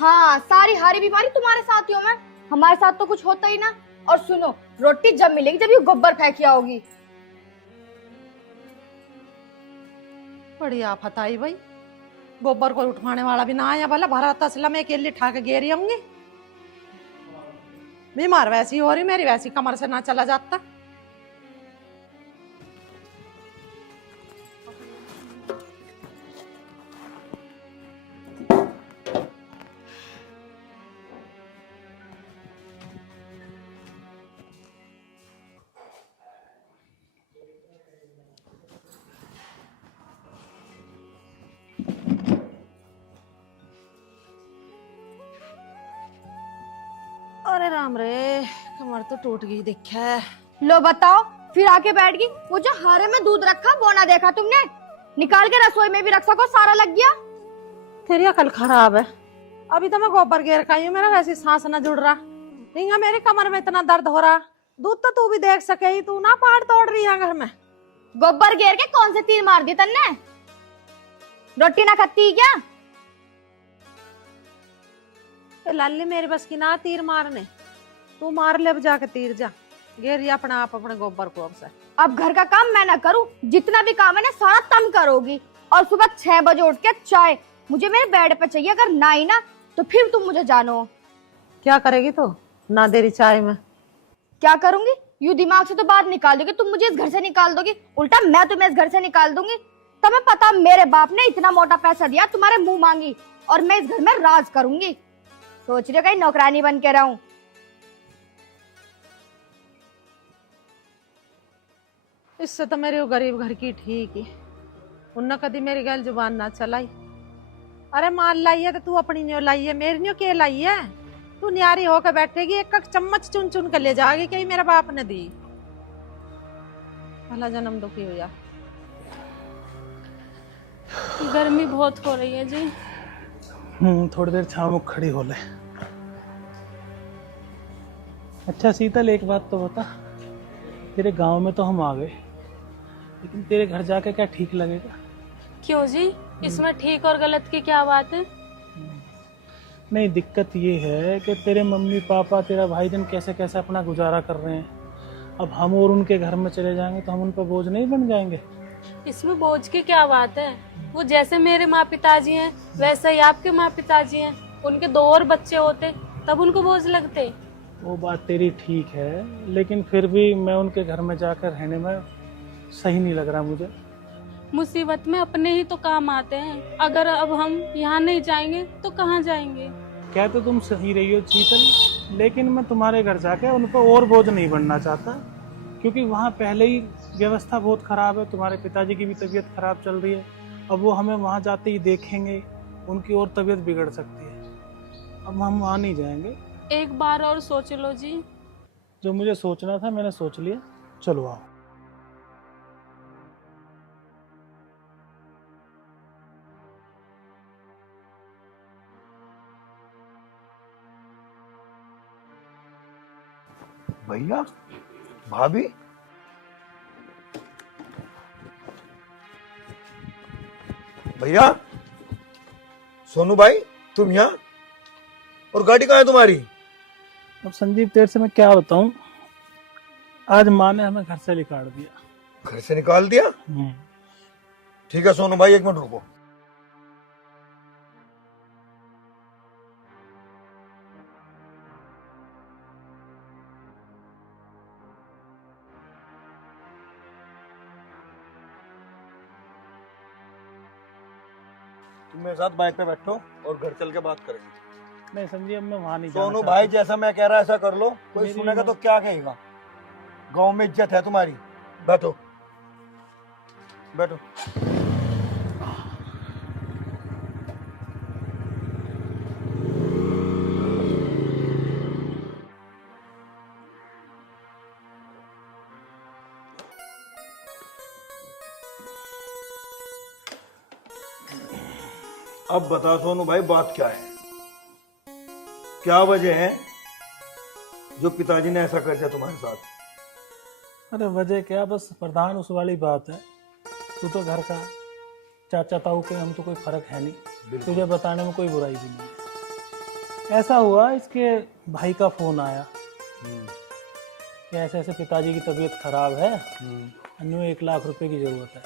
हाँ, सारी हारी बीमारी तुम्हारे साथ ही हो। मैं हमारे साथ तो कुछ होता ही ना। और सुनो, रोटी जब मिलेगी जब ये गोबर फेंकिया होगी। बड़ी आफत आई भाई, गोबर को उठवाने वाला भी ना आया, भला भरा तसला में अकेले ठा के गेरी होंगी। बीमार वैसी हो रही मेरी, वैसी कमर से ना चला जाता। अरे राम रे, कमर तो टूट गई देखा है। लो बताओ, फिर आके बैठ गई। वो जो हारे में दूध रखा वो ना देखा तुमने? निकाल के रसोई में भी रख सको, सारा लग गया। तेरी अकल खराब है। अभी तो मैं गोबर घेर का हूँ, मेरा वैसे सांस ना जुड़ रहा। नहीं, मेरी कमर में इतना दर्द हो रहा, दूध तो तू भी देख सके ही, तू ना पहाड़ तोड़ रही है घर में। गोबर घेर के कौन से तीर मार दिए तन्ने? रोटी ना खाती क्या? लाली मेरे बस की ना तीर मारने। तू मार ले अब जाके तीर जा, गेरी अपना आप अपने गोबर को अवसर। अब घर का काम मैं ना करूं, जितना भी काम है ना सारा तुम करोगी। और सुबह 6 बजे उठ के चाय मुझे मेरे बेड पे चाहिए, अगर ना ही ना तो फिर तुम मुझे जानो। क्या करेगी तो ना देरी चाय में? क्या करूंगी? यू दिमाग से तो बात निकाल दोगी, तुम मुझे इस घर से निकाल दोगी, उल्टा मैं तुम्हें इस घर से निकाल दूंगी। तुम्हें पता मेरे बाप ने इतना मोटा पैसा दिया तुम्हारे मुंह मांगी, और मैं इस घर में राज करूंगी। सोच रहे हो कहीं नौकरानी बन के रहूं? इससे तो मेरे वो गरीब घर की ठीक ही, उन्ना कदी मेरी गल जुबान ना चलाई। अरे माल लाई है तो तू अपनी न्यो लाई है, मेरी न्यो के लाई है? तू न्यारी होकर बैठेगी, एक एक चम्मच चुन चुन कर ले जाएगी, कहीं मेरा बाप ने दी। भला जन्म दुखी हुआ। गर्मी बहुत हो रही है जी। थोड़ी देर छाव खड़ी हो ले। अच्छा शीतल, एक बात तो बता, तेरे गांव में तो हम आ गए, लेकिन तेरे घर जाके क्या ठीक लगेगा? क्यों जी, इसमें ठीक और गलत की क्या बात है? नहीं, दिक्कत ये है कि तेरे मम्मी पापा तेरा भाईजान कैसे कैसे अपना गुजारा कर रहे हैं। अब हम और उनके घर में चले जाएंगे तो हम उन पर बोझ नहीं बन जाएंगे? इसमें बोझ की क्या बात है? वो जैसे मेरे माँ पिताजी हैं वैसे ही आपके माँ पिताजी हैं। उनके 2 और बच्चे होते तब उनको बोझ लगते। वो बात तेरी ठीक है, लेकिन फिर भी मैं उनके घर में जाकर रहने में सही नहीं लग रहा मुझे। मुसीबत में अपने ही तो काम आते हैं। अगर अब हम यहाँ नहीं जाएंगे तो कहाँ जाएंगे? क्या तो तुम सही रही हो शीतल, लेकिन मैं तुम्हारे घर जाके उन पर और बोझ नहीं बनना चाहता, क्योंकि वहाँ पहले ही व्यवस्था बहुत खराब है। तुम्हारे पिताजी की भी तबीयत खराब चल रही है, अब वो हमें वहाँ जाते ही देखेंगे, उनकी और तबीयत बिगड़ सकती है। अब हम वहाँ नहीं जाएंगे। एक बार और सोच लो जी। जो मुझे सोचना था मैंने सोच लिया, चलो आओ। भैया, भाभी, भैया, सोनू भाई, तुम यहाँ? और गाड़ी कहाँ है तुम्हारी? अब संजीव तेरे से मैं क्या बताऊं, आज माँ ने हमें घर से निकाल दिया। घर से निकाल दिया? ठीक है सोनू भाई, 1 मिनट रुको। तुम मेरे साथ बाइक पे बैठो और घर चल के बात करेंगे। नहीं संजीव, मैं वहाँ नहीं जाना सोनू चाहता। भाई, जैसा मैं कह रहा ऐसा कर लो, कोई मेरी सुनेगा माँ- तो क्या कहेगा? गांव में इज्जत है तुम्हारी। बैठो बैठो। अब बता सोनू भाई, बात क्या है? क्या वजह है जो पिताजी ने ऐसा कर दिया तुम्हारे साथ? अरे वजह क्या, बस प्रधान उस वाली बात है, तू तो घर का चाचा ताऊ के, हम तो कोई फर्क है नहीं, तुझे बताने में कोई बुराई भी नहीं है। ऐसा हुआ, इसके भाई का फोन आया कि ऐसे ऐसे पिताजी की तबीयत खराब है, अन्य 1 लाख रुपए की जरूरत है।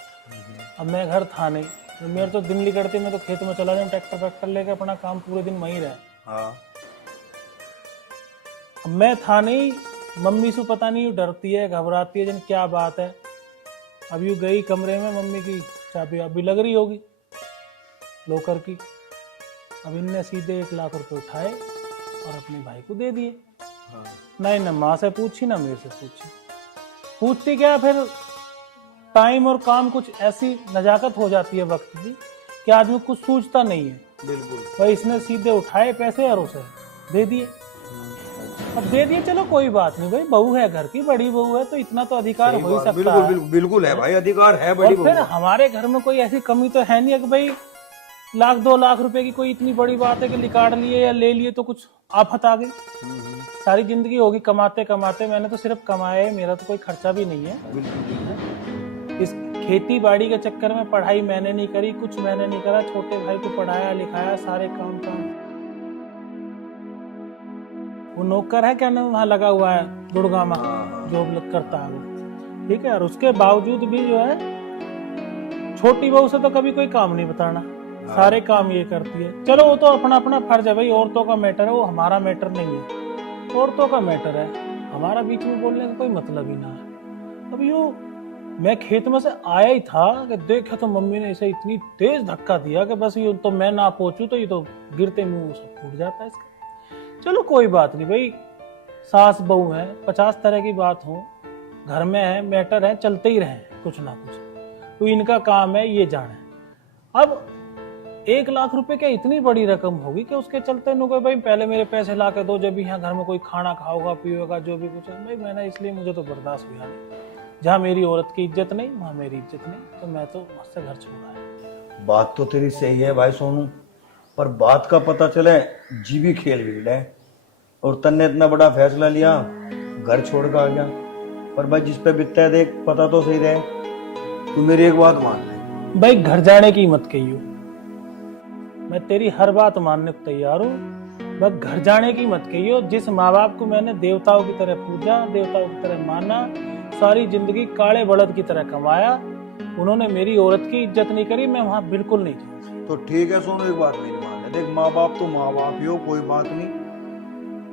अब मैं घर था नहीं, मेरे तो दिन निकलते, मैं तो खेत में चला जाऊँ ट्रैक्टर लेके, अपना काम पूरे दिन वहीं रहे। हाँ। अब मैं था नहीं, मम्मी से पता नहीं डरती है, घबराती है, जन क्या बात है। अब यूँ गई कमरे में, मम्मी की चाबी अभी लग रही होगी लोकर की। अब इनने सीधे 1 लाख रुपए उठाए और अपने भाई को दे दिए। नहीं ना माँ से पूछी ना मेरे से पूछी। पूछती क्या, फिर टाइम और काम कुछ ऐसी नजाकत हो जाती है वक्त की कि आदमी कुछ सोचता नहीं है। बिल्कुल। भाई इसने सीधे उठाए पैसे और उसे दे दिए। अब दे दिए, चलो कोई बात नहीं भाई, बहू है घर की, बड़ी बहू है, तो इतना तो अधिकार हो ही सकता बिल्कुल, है। बिल्कुल है भाई, अधिकार है बड़ी और फिर बहू। हमारे घर में कोई ऐसी कमी तो है नहीं है कि भाई 1-2 लाख रुपए की कोई इतनी बड़ी बात है कि निकाल लिए या ले लिए तो कुछ आफत आ गई। सारी जिंदगी होगी कमाते कमाते, मैंने तो सिर्फ कमाया है, मेरा तो कोई खर्चा भी नहीं है। इस खेती बाड़ी के चक्कर में पढ़ाई मैंने नहीं करी, कुछ मैंने नहीं करा, छोटे भाई को पढ़ाया लिखाया, सारे काम वो नौकर है क्या नाम वहाँ लगा हुआ है गुड़गांव में, जॉब करता है वो, ठीक है। और उसके बावजूद भी जो है छोटी बहू से तो कभी कोई काम नहीं बताना, सारे काम ये करती है। चलो वो तो अपना अपना फर्ज है भाई, औरतों का मैटर है वो, हमारा मैटर नहीं है, औरतों का मैटर है, हमारा बीच में बोलने का कोई मतलब ही ना है। अब यो मैं खेत में से आया ही था कि देखा तो मम्मी ने इसे इतनी तेज धक्का दिया कि बस ये तो मैं ना पहुंचू तो ये तो गिरते मुंह सब फूट जाता है इसका। चलो कोई बात नहीं भाई, सास बहू है, 50 तरह की बात हो, घर में है, मैटर है, चलते ही रहे कुछ ना कुछ, तो इनका काम है ये जाने। अब 1 लाख रुपए क्या इतनी बड़ी रकम होगी कि उसके चलते नु भाई पहले मेरे पैसे ला के दो, जब भी यहाँ घर में कोई खाना खाओगा पिएगा जो भी कुछ है। भाई मैंने इसलिए मुझे तो बर्दाश्त हुआ नहीं, जहाँ मेरी औरत की इज्जत नहीं वहाँ मेरी इज्जत नहीं, तो मैं तो मुझसे घर छोड़ा है। बात तो तेरी सही है भाई सोनू, पर बात का पता चले जी भी खेल बिगड़े और तन्ने इतना बड़ा फैसला लिया, घर छोड़ कर आ गया। पर भाई जिस पे बिकता है देख, पता तो सही रहे, तू मेरी एक बात मान ले भाई, घर जाने की मत कहियो, मैं तेरी हर बात मानने को तैयार हूँ, बस घर जाने की मत कहियो। जिस माँ बाप को मैंने देवताओं की तरह पूजा, देवताओं की तरह माना, सारी जिंदगी काले बलद की तरह कमाया, उन्होंने मेरी औरत की इज्जत नहीं करी, मैं वहां बिल्कुल नहीं जाऊंगा। तो ठीक है सोनू, एक बात मेरी मान ले, देख माँ बाप तो माँ बाप ही हो, कोई बात नहीं,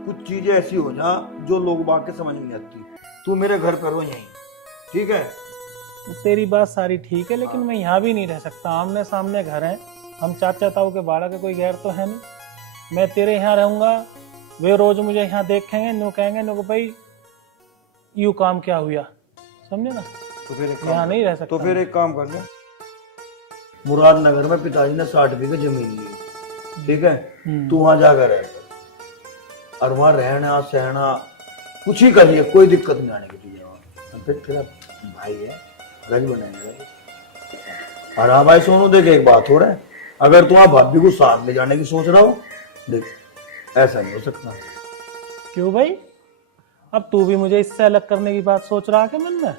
कुछ चीजें ऐसी हो जा जो लोग बात के समझ में नहीं आती, तू मेरे घर पर हो यहीं, ठीक है। तेरी बात सारी ठीक है, लेकिन मैं यहाँ भी नहीं रह सकता, आमने सामने घर है, हम चाचा ताऊ के बाड़ा के कोई गैर तो है नहीं। मैं तेरे यहाँ रहूंगा, वे रोज मुझे यहाँ देखेंगे, नो कहेंगे नो भाई यू काम क्या हुआ, समझे ना। तो फिर यहाँ नहीं रह सकता। तो फिर एक काम कर ले, मुरादनगर में पिताजी ने 60 बीघे जमीन ली, ठीक है, तू वहां जाकर रह, और वहां रहना सहना कुछ ही करिए, कोई दिक्कत नहीं आने की तुझे वहां। फिर तेरा भाई है, रज बनाएंगे। और हाँ भाई सोनू देख, एक बात हो रहा है, अगर तुम भाभी को साथ ले जाने की सोच रहा हो, देख ऐसा नहीं हो सकता। क्यों भाई, अब तू भी मुझे इससे अलग करने की बात सोच रहा है क्या मन में?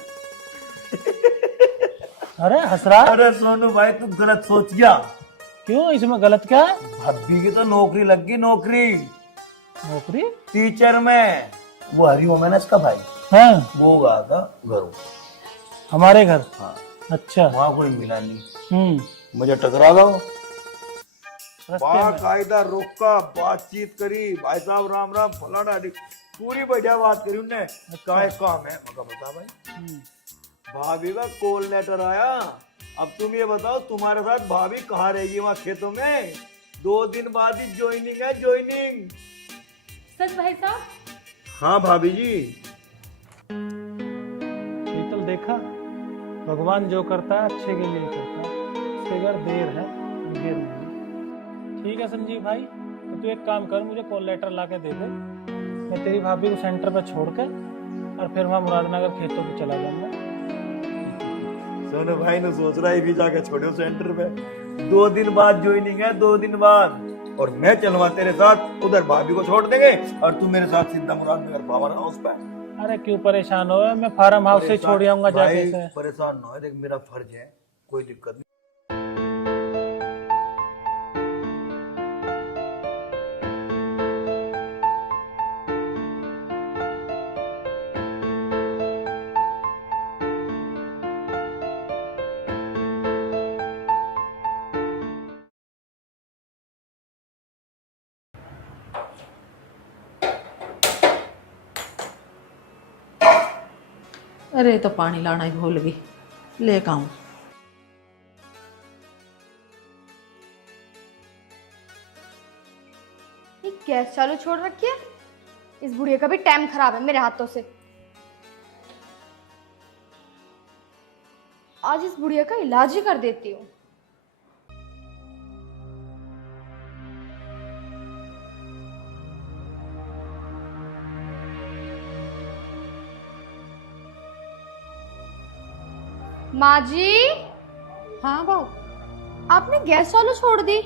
अरे हंस रहा। अरे सोनू भाई तू गलत सोच गया। क्यों, इसमें गलत क्या है? भाभी की तो नौकरी लग गई, नौकरी नौकरी टीचर में, वो हरिओम है ना इसका भाई, हाँ, वो गया था घरों, हमारे घर। हाँ अच्छा, वहाँ कोई मिला नहीं, मुझे टकरा गया, बाकायदा रोका, बातचीत करी, भाई साहब राम राम फलाना, पूरी बढ़िया बात करी उनने। क्या काम है मगर बता भाई, भाभी का कॉल लेटर आया। अब तुम ये बताओ तुम्हारे साथ भाभी कहाँ रहेगी वहाँ खेतों में? 2 दिन बाद ही ज्वाइनिंग है, ज्वाइनिंग। सच भाई साहब? हाँ भाभी जी। शीतल देखा, भगवान जो करता है अच्छे के लिए करता है, उसके घर देर है देर नहीं। ठीक है संजीव भाई, तो तू एक काम कर, मुझे कॉल लेटर ला के दे दे, मैं तेरी भाभी को सेंटर पे छोड़ के और फिर वहाँ मुरादनगर खेतों पे चला जाऊंगा। सोनू भाई ने सोच रहा है भी जाके छोड़ो सेंटर पे, 2 दिन बाद ज्वाइनिंग है, 2 दिन बाद, और मैं चलूंगा तेरे साथ, उधर भाभी को छोड़ देंगे और तू मेरे साथ सीधा मुरादनगर पावर हाउस पे। अरे क्यों परेशान हो, मैं फार्म हाउस से छोड़ आऊंगा जाके से। परेशान ना हो, देख मेरा फर्ज है, कोई दिक्कत नहीं। अरे तो पानी लाना ही भूल गई, लेकर आऊं। गैस चालू छोड़ रखी है, इस बुढ़िया का भी टाइम खराब है मेरे हाथों से। आज इस बुढ़िया का इलाज ही कर देती हूँ। माँ जी। हाँ बहू। आपने गैस चालू छोड़ दी?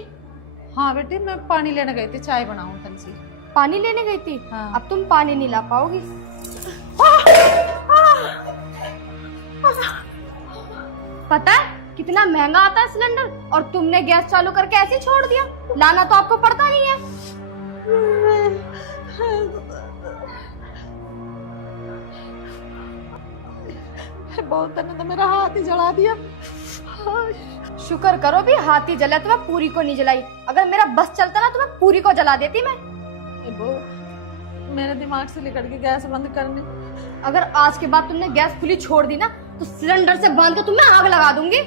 हाँ बेटी, मैं पानी लेने गई थी, चाय बनाऊं तन सी। पानी लेने गई थी? हाँ। अब तुम पानी नहीं ला पाओगी। पता है कितना महंगा आता है सिलेंडर, और तुमने गैस चालू करके ऐसे छोड़ दिया। लाना तो आपको पड़ता ही है। बहुत ने तो मेरा हाथ ही जला दिया। शुक्र करो भी हाथी जला तो मैं पूरी को नहीं जलाई, अगर मेरा बस चलता ना तो मैं पूरी को जला देती मैं। मेरे दिमाग से निकल के गैस बंद करनी। अगर आज के बाद तुमने गैस खुली छोड़ दी ना तो सिलेंडर से बांध के तुम्हें आग लगा दूंगी।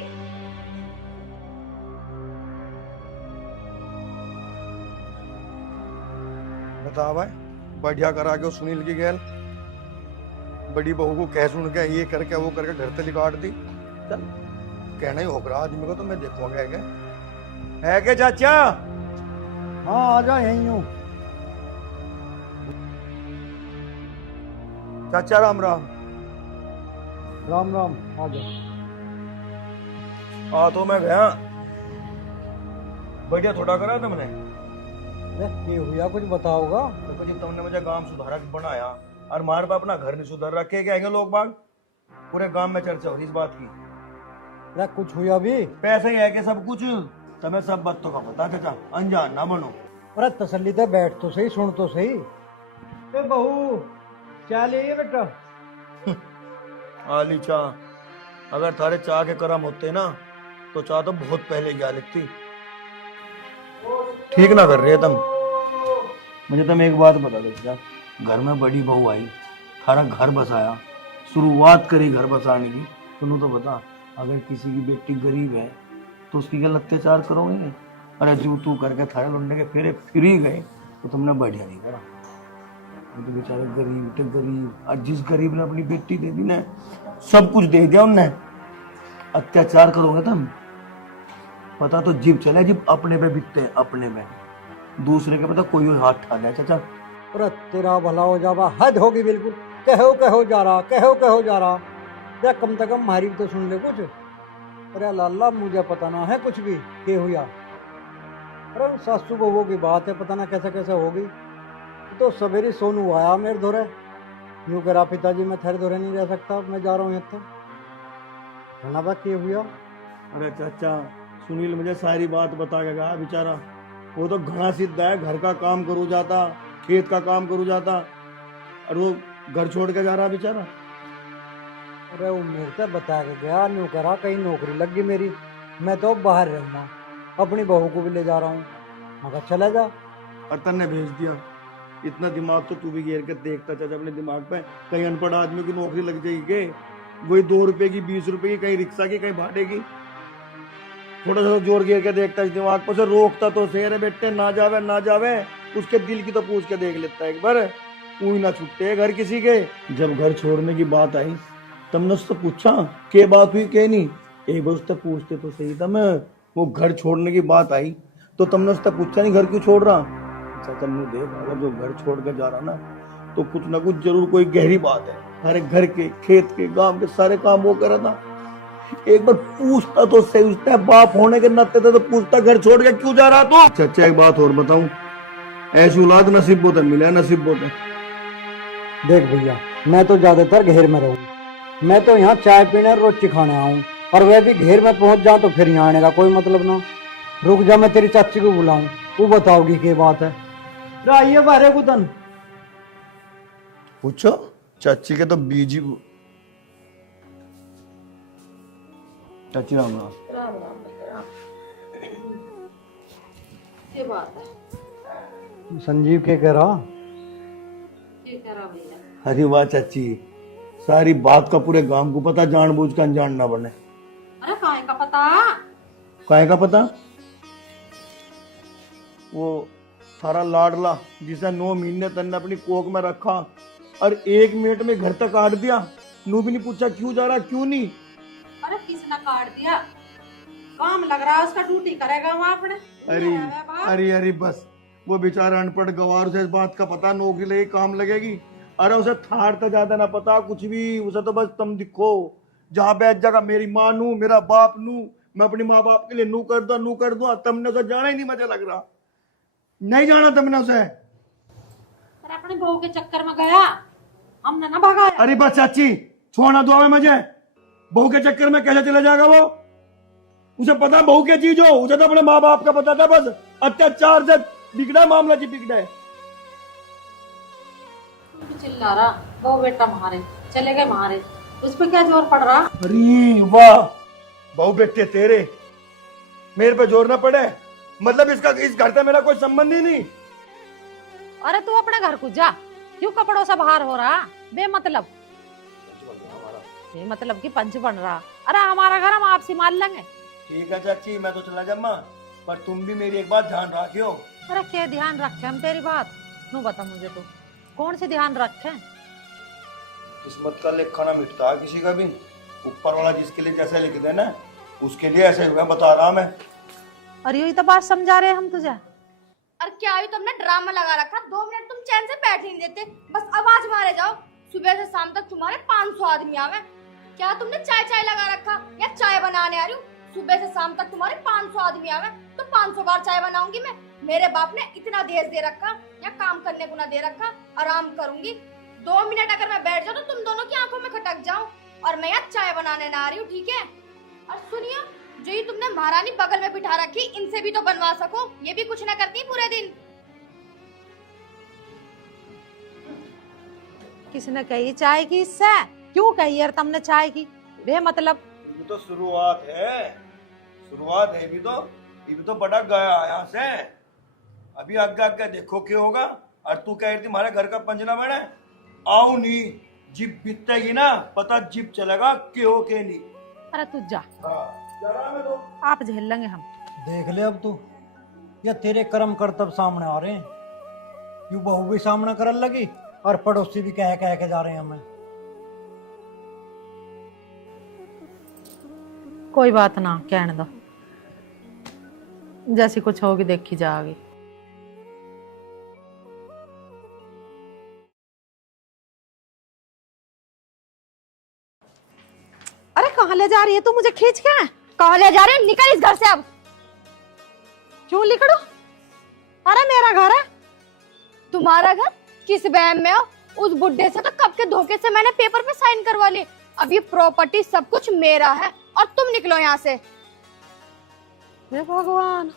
बता भाई, बढ़िया करा के सुनील की गैल बड़ी बहू को कह सुन के ये करके वो करके घर से निकाल दी। चल कहना ही होगा आदमी को, तो मैं देखूंगा है क्या चाचा? हाँ आ जा, यहीं हूँ। चाचा राम राम। राम राम, आ जा। हाँ तो मैं गया, बढ़िया थोड़ा करा तुमने। ये हुआ कुछ बताओगा? देखो जी, तुमने मुझे गांव सुधारा बनाया और मार बाप ना घर नहीं सुधार रखे क्या लोग बाग, पूरे गांव में चर्चा हो रही इस बात की। अरे कुछ हुआ भी? पैसे ही है कि सब कुछ, तुम्हें सब बातों का पता चाचा, अनजान ना बनो। अरे तसल्ली से बैठ तो सही, सुन तो सही। ए बहू क्या ले बेटा? आली चाह, अगर थारे चाह के करम होते ना तो चाह तो बहुत पहले क्या लिखती। ठीक ना कर रहे तुम। मुझे तुम एक बात बता दो चाचा, घर में बड़ी बहू आई, थारा घर बसाया, शुरुआत करी घर बसाने की, तुमने तो बता अगर किसी की बेटी गरीब है तो उसकी क्या अत्याचार करोगे? अरे जू तू करके थारे लुंडे के फेरे फिर ही गए तो तुमने बढ़िया नहीं करा। तो बेचारे गरीब तो गरीब, और जिस गरीब ने अपनी बेटी दे दी ना, सब कुछ दे दिया उनने, अत्याचार करोगे तुम पता तो जीव चले, जीव अपने पे बिकते हैं, अपने में दूसरे के पता कोई हाथ ठा ले चाचा। अरे तेरा भला हो जावा, हद होगी बिल्कुल। कहो जा रहा, कहो जा रहा। या कम से कम हमारी तो सुन ले कुछ। अरे लाला मुझे पता ना है कुछ भी के हुआ। अरे उन सासू बहू की बात है, पता ना कैसे कैसे होगी। तो सवेरे सोनू आया मेरे धोरे, यूँ करा पिताजी मैं तेरे धोरे नहीं रह सकता, मैं जा रहा हूँ यहाँ कहना बा के हुआ। अरे चाचा सुनील मुझे सारी बात बता के गया बेचारा, वो तो घना सिद्ध है, घर का काम करू जाता, खेत का काम करू जाता, और वो घर छोड़ के जा रहा बेचारा। अरे वो मेरे से बता के गया, न्यू करा कहीं नौकरी लग गई मेरी, मैं तो बाहर रहूँगा, अपनी बहू को भी ले जा रहा हूँ। मगर चला जा। और तन्ने भेज दिया। इतना दिमाग तो तू भी घेर के देखता चाचा अपने दिमाग पे, कहीं अनपढ़ आदमी की नौकरी लग जाएगी के? वही 2 रुपए की 20 रुपए की, कहीं रिक्शा की कहीं भाड़े की। थोड़ा सा जोर घेर के देखता इस दिमाग पर, से रोकता तो सही रे बेटे, ना जावे, उसके दिल की तो पूछ के देख लेता एक बार, कोई ना छुट्टे घर किसी के। जब घर छोड़ने की बात आई तुमने उससे पूछा के बात हुई के नहीं? एक बार उससे पूछते तो सही था। मैं वो घर छोड़ने की बात आई तो तुमने उससे पूछा नहीं घर क्यों छोड़ रहा? चाचा ने देख, अगर जो घर छोड़ के जा रहा ना तो कुछ ना कुछ जरूर कोई गहरी बात है। हमारे घर के, खेत के, गांव के सारे काम वो कर रहा था। एक बार पूछता तो सही, उसने बाप होने के नाते तो पूछता घर छोड़ के क्यों जा रहा तू? चाचा एक बात और बताऊं, ऐसी औलाद नसीब बहुत मिला, नसीब बहुत है। देख भैया, मैं तो ज्यादातर घेर में रहूँ, मैं तो यहाँ चाय पीने रोटी खाने आऊँ, और वह भी घेर में पहुंच जाऊँ तो फिर यहाँ आने का कोई मतलब ना। रुक जा, मैं तेरी चाची को बुलाऊं, वो बताओगी क्या बात है। आइए बारे कुतन। पूछो चाची के तो बीजी। चाची राम राम। ये बात है। संजीव के कह रहा? ये कह रहा भैया। अरे वाह चाची, सारी बात का पूरे गांव को पता, जानबूझ कर अनजान ना बने। अरे काहे का पता? काहे का पता? वो सारा लाडला जिसे 9 महीने तन्ने अपनी कोख में रखा और 1 मिनट में घर तक काट दिया, नू भी नहीं पूछा क्यों जा रहा क्यों नहीं। अरे किसने काट दिया? काम लग रहा है उसका, ड्यूटी करेगा वहाँ अपने। अरे बस, वो बेचारा अनपढ़ गवार, उसे इस बात का पता नौकरी लगी काम लगेगी। अरे उसे थार तो ज्यादा ना पता कुछ भी, उसे तो बस तुम दिखो जहाँ बैठ जाएगा, मेरी माँ नू, मेरा बाप नू, मैं अपनी माँ बाप के लिए नू कर दूं। तुमने उसे जाना ही नहीं, मुझे लग रहा नहीं जाना तुमने उसे। अरे अपनी बहू के चक्कर में गया, हमने ना भगाया। अरे बस चाची छोड़ना दो हमें, मुझे बहू के चक्कर में कैसे चला जाएगा वो? उसे पता बहू क्या चीज हो, उसे तो अपने माँ बाप का पता था, बस अत्याचार से बिगड़ा मामला जी, बिगड़ा है। चिल्ला रहा, बहू बेटा मारे चले गए मारे, उस पे क्या जोर पड़ रहा? अरे वाह, बहु बेटे तेरे, मेरे पे जोर ना पड़े, मतलब इसका इस घर से मेरा कोई संबंध ही नहीं। अरे तू अपने घर को जा, क्यों कपड़ों से बाहर हो रहा? बेमतलब बेमतलब की पंच बन रहा। अरे हमारा घर हम आपसे मान लेंगे। ठीक है चाची, मैं तो चला जाऊंगा, पर तुम भी मेरी एक बात ध्यान रखियो। अरे क्या ध्यान रखे हम तेरी बात? तू बता मुझे, तो कौन सी ध्यान रखे? किस्मत का लेखा ना मिटता है किसी का भी, ऊपर वाला जिसके लिए जैसे लिख दे ना उसके लिए ऐसे हुआ, बता रहा मैं। अरे यही तो बात समझा रहे हम तुझे। और क्या हुई, तुमने ड्रामा लगा रखा, 2 मिनट तुम चैन से बैठ ही नहीं देते, बस आवाज मारे जाओ। सुबह से शाम तक तुम्हारे 500 आदमी आवे। क्या तुमने चाय चाय लगा रखा या चाय बनाने आ रही हूँ? सुबह से शाम तक तुम्हारे 500 आदमी आवे तो 500 बार चाय बनाऊंगी मैं? मेरे बाप ने इतना दहेज दे रखा या काम करने को ना दे रखा? आराम करूंगी। 2 मिनट अगर मैं बैठ जाऊँ तो तुम दोनों की आंखों में खटक जाऊं, और मैं यहाँ चाय बनाने ना आ रही हूँ, ठीक है? और सुनियो, जो ये तुमने महारानी बगल में बिठा रखी, इनसे भी तो बनवा सको, ये भी कुछ ना करती पूरे दिन। किसने कही चाय की? इससे क्यों कही यार तुमने चाय की? बेमतलब। ये तो शुरुआत है, शुरुआत है। ये भी तो बड़ा गया यहाँ से, अभी आगे आगे देखो क्या होगा। और तू कह रही थी हमारे घर का पंजना बने, आऊ नहीं, जिप बीतेगी ना पता जिप चलेगा क्यों के नहीं। अरे तू जा, तो आप झेल लेंगे हम। देख ले अब तू, या तेरे कर्म कर्तव्य सामने आ रहे हैं, यू बहू भी सामना करने लगी और पड़ोसी भी कह के जा रहे हैं हमें। कोई बात ना, कहने दो, जैसी कुछ होगी देखी जाएगी। अरे कहाँ ले जा रही है तू मुझे खींच के? कहाँ ले जा रहे हैं? निकल इस घर से अब। क्यों निकलूं? अरे मेरा घर है। तुम्हारा घर? किस वहम में हो? उस बुड्ढे से तो कब के धोखे से मैंने पेपर पे साइन करवा ली। अब ये प्रॉपर्टी सब कुछ मेरा है और तुम निकलो यहाँ से। हे भगवान,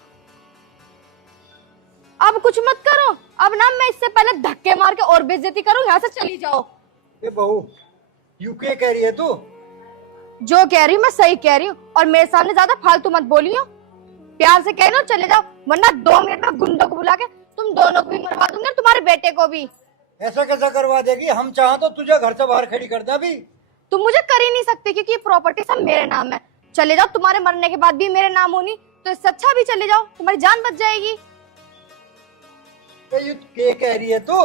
अब कुछ मत करो। अब ना मैं इससे पहले धक्के मार के और बेइज्जती करूँ, यहाँ से चली जाओ। ये बहू यू क्या कह रही है तू? जो कह रही हूँ मैं सही कह रही हूँ, और मेरे सामने ज्यादा फालतू मत बोलियो। प्यार से कह रही हूँ चले जाओ, वरना 2 मिनट में गुंडों को बुला के तुम दोनों को भी मरवा दूंगी और तुम्हारे बेटे को भी। ऐसा कैसा करवा देगी? हम चाह तो तुझे घर से बाहर खड़ी कर दे अभी। तुम मुझे कर ही नहीं सकते क्योंकि ये प्रॉपर्टी सब मेरे नाम है। चले जाओ, तुम्हारे मरने के बाद भी मेरे नाम होनी, तो इससे अच्छा भी चले जाओ, तुम्हारी जान बच जाएगी। ये क्या कह रही है तू?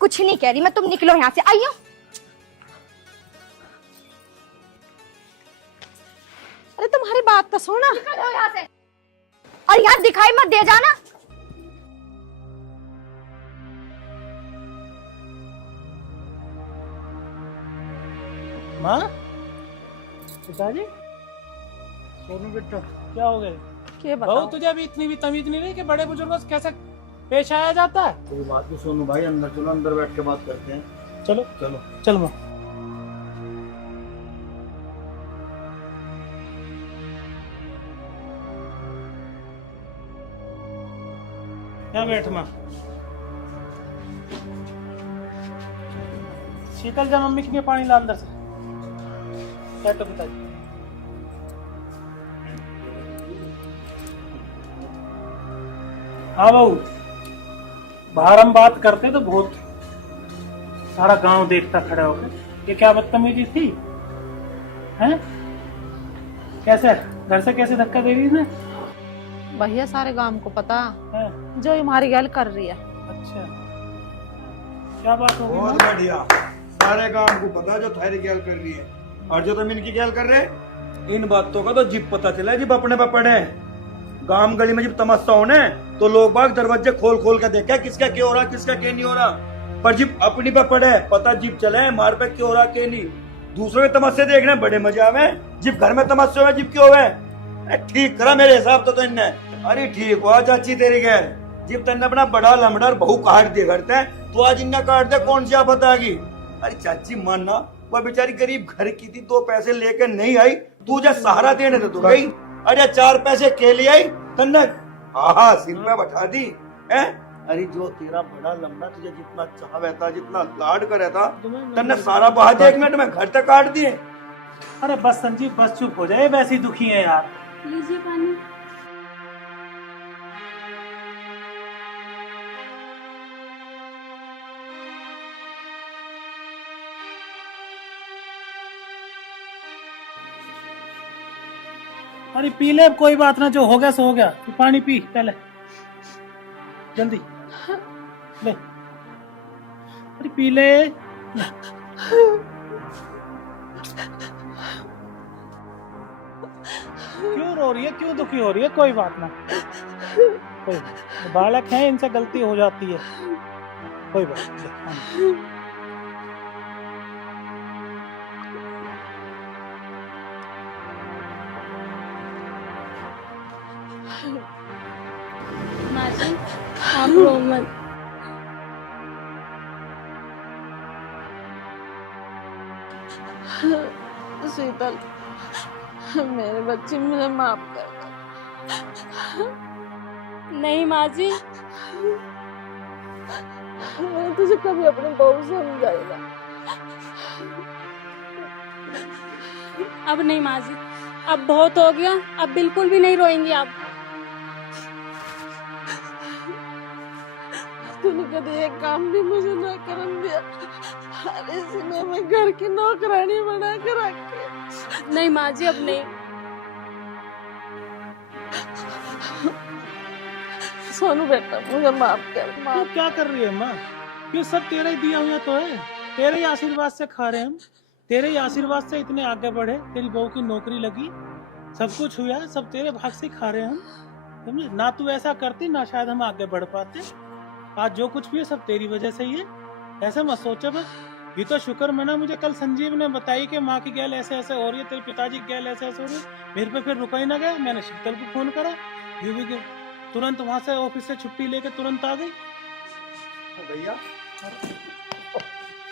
कुछ नहीं कह रही मैं, तुम निकलो यहाँ से। आइयो, अरे तुम्हारी बात तो सुना। निकलो यहाँ से, और यहाँ दिखाई मत दे जाना। माँ, पिताजी, सोनू बेटा क्या हो गए? क्या बहू, बताओ? तुझे अभी इतनी भी तमीज नहीं रही कि बड़े बुजुर्गों से कैसे पेश आया जाता है? कोई बात नहीं सोनू भाई, अंदर चलो, अंदर बैठ के बात करते हैं। चलो चलो चल माँ। क्या बैठ माँ। शीतल, जा मम्मी के लिए पानी ला अंदर से। बैठो पिताजी। हाँ बहू, बाहर हम बात करते तो बहुत सारा गांव देखता खड़ा होकर, ये क्या बदतमीजी थी? हैं? कैसे घर से कैसे धक्का दे रही इसने? भैया सारे गांव को पता हैं? जो हमारी गैल कर रही है। अच्छा, क्या बात होगी? बहुत माँ? बढ़िया, सारे काम को पता जो थारी गैल कर रही है, और जो तुम इनकी गैल कर रहे, इन बातों का तो जिप पता चला, जिप अपने पे पड़े। गांव गली में जब तमाशा होने तो लोग बाग दरवाजे खोल खोल के देखे किसका क्या हो रहा, किसका क्या नहीं हो रहा, पर जिप अपनी पे पड़े पता जिप चले मार पे क्या हो रहा क्या नहीं। दूसरों के तमाशे देखने बड़े मजे आवे, जिप घर में तमाशे हुए जिप क्यों हुए? ठीक करा मेरे हिसाब तो इनने। अरे ठीक हुआ चाची तेरी गैर, जिप तन्ने अपना बड़ा लमड़र बहू काट दिया करते हैं, तो आज इन्हें काट दे, कौन सी आफत आ गई? अरे चाची मानना, वह बेचारी गरीब घर की थी, 2 पैसे लेकर नहीं आई, तू जो सहारा देने तो गई। अरे 4 पैसे के लिए आई तन्ने, हाँ सिर में बैठा दी है। अरे जो तेरा बड़ा लंबा तुझे जितना चाहता, जितना लाड करे था, तन्ने सारा बहा दे 1 मिनट में घर तक काट दिए। अरे बस संजीव, बस चुप हो जाए, वैसे ही दुखी है यार। लीजिए पानी। अरे पी ले, अब कोई बात ना, जो हो गया सो हो गया। तू पानी पी पहले, जल्दी ले। अरे पी ले। क्यों रो रही है, क्यों दुखी हो रही है? कोई बात ना, कोई बात। बालक हैं, इनसे गलती हो जाती है, कोई बात नहीं। माँ जी आप रो मत। शीतल, मेरे बच्चे मुझे माफ कर। नहीं माँ जी, मैंने तुझे कभी अपनी बहू समझाई ना। अब नहीं माँ जी, अब बहुत हो गया, अब बिल्कुल भी नहीं रोएंगी आप। तूने कभी एक काम भी मुझे ना करन दिया, अरे इसने मैं घर की नौकरानी बना कर रखी। नहीं माँ जी, अब नहीं। सोनू बेटा मुझे माफ कर। तू क्या कर रही है माँ? ये सब तेरा ही दिया हुआ तो है, तेरे ही आशीर्वाद से खा रहे हैं हम, तेरे ही आशीर्वाद से इतने आगे बढ़े, तेरी बहू की नौकरी लगी, सब कुछ हुआ, सब तेरे भाग से खा रहे हैं हम, समझे ना? तू ऐसा करती ना शायद हम आगे बढ़ पाते। आज जो कुछ भी है सब तेरी वजह से ही है, ऐसे मत सोचो बस। ये तो शुक्र मना, मुझे कल संजीव ने बताई कि माँ की गैल ऐसे ऐसे हो रही है, तेरे पिताजी की गैल ऐसे ऐसे हो रही है, मेरे पे फिर रुका ही ना गया। मैंने शीतल को फोन करा, ये भी तुरंत वहां से ऑफिस से छुट्टी लेके तुरंत आ गई। भैया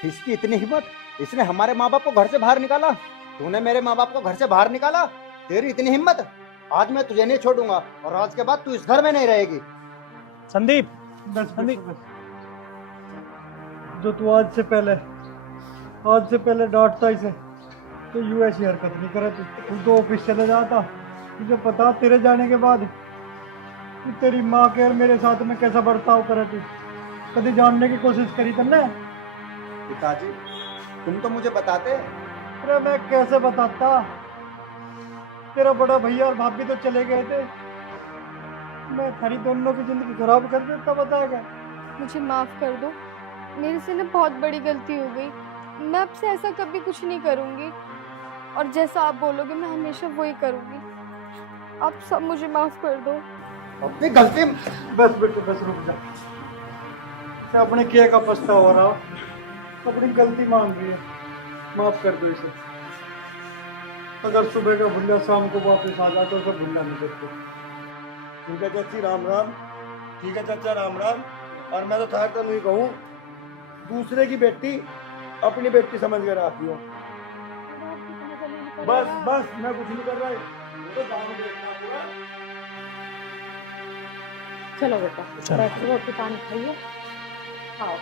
इसकी इतनी हिम्मत, इसने हमारे माँ बाप को घर से बाहर निकाला, तूने मेरे माँ बाप को घर से बाहर निकाला, तेरी इतनी हिम्मत। आज मैं तुझे नहीं छोड़ूंगा और आज के बाद तू इस घर में नहीं रहेगी। संदीप, बस। जो तू आज से पहले डांटता इसे, तो यूं ऐसी हरकत नहीं करे। तू तो ऑफिस चले जाता, तुझे पता तेरे जाने के बाद कि तेरी माँ के और मेरे साथ में कैसा बर्ताव करे। तू कभी जानने की कोशिश करी तुमने? पिताजी तुम तो मुझे बताते। अरे मैं कैसे बताता, तेरा बड़ा भैया और भाभी तो चले गए थे, मैं थारी दोनों की जिंदगी खराब कर देता, बताएगा। मुझे माफ कर दो, मेरे से ना बहुत बड़ी गलती हो गई। मैं आपसे ऐसा कभी कुछ नहीं करूंगी, और जैसा आप बोलोगे मैं हमेशा वही करूंगी। आप सब मुझे माफ कर दो। अपनी गलती। बस बेटे बस, रुक जा। से अपने किए का पछतावा हो रहा, अपनी गलती मान रही है, माफ कर दो इसे। अगर सुबह का भुल्ला शाम को वापस आ जाता तो उसे भुल्ला नहीं करते। ठीक है चाची, राम राम। ठीक है चाचा, राम राम। और मैं तो थार तो नहीं कहूँ, दूसरे की बेटी अपनी बेटी समझ कर आती हो। बस मैं कुछ नहीं कर रहा है, तो काम देखना पूरा। चलो बेटा, बैठो, रोटी पानी खाइए, खाओ।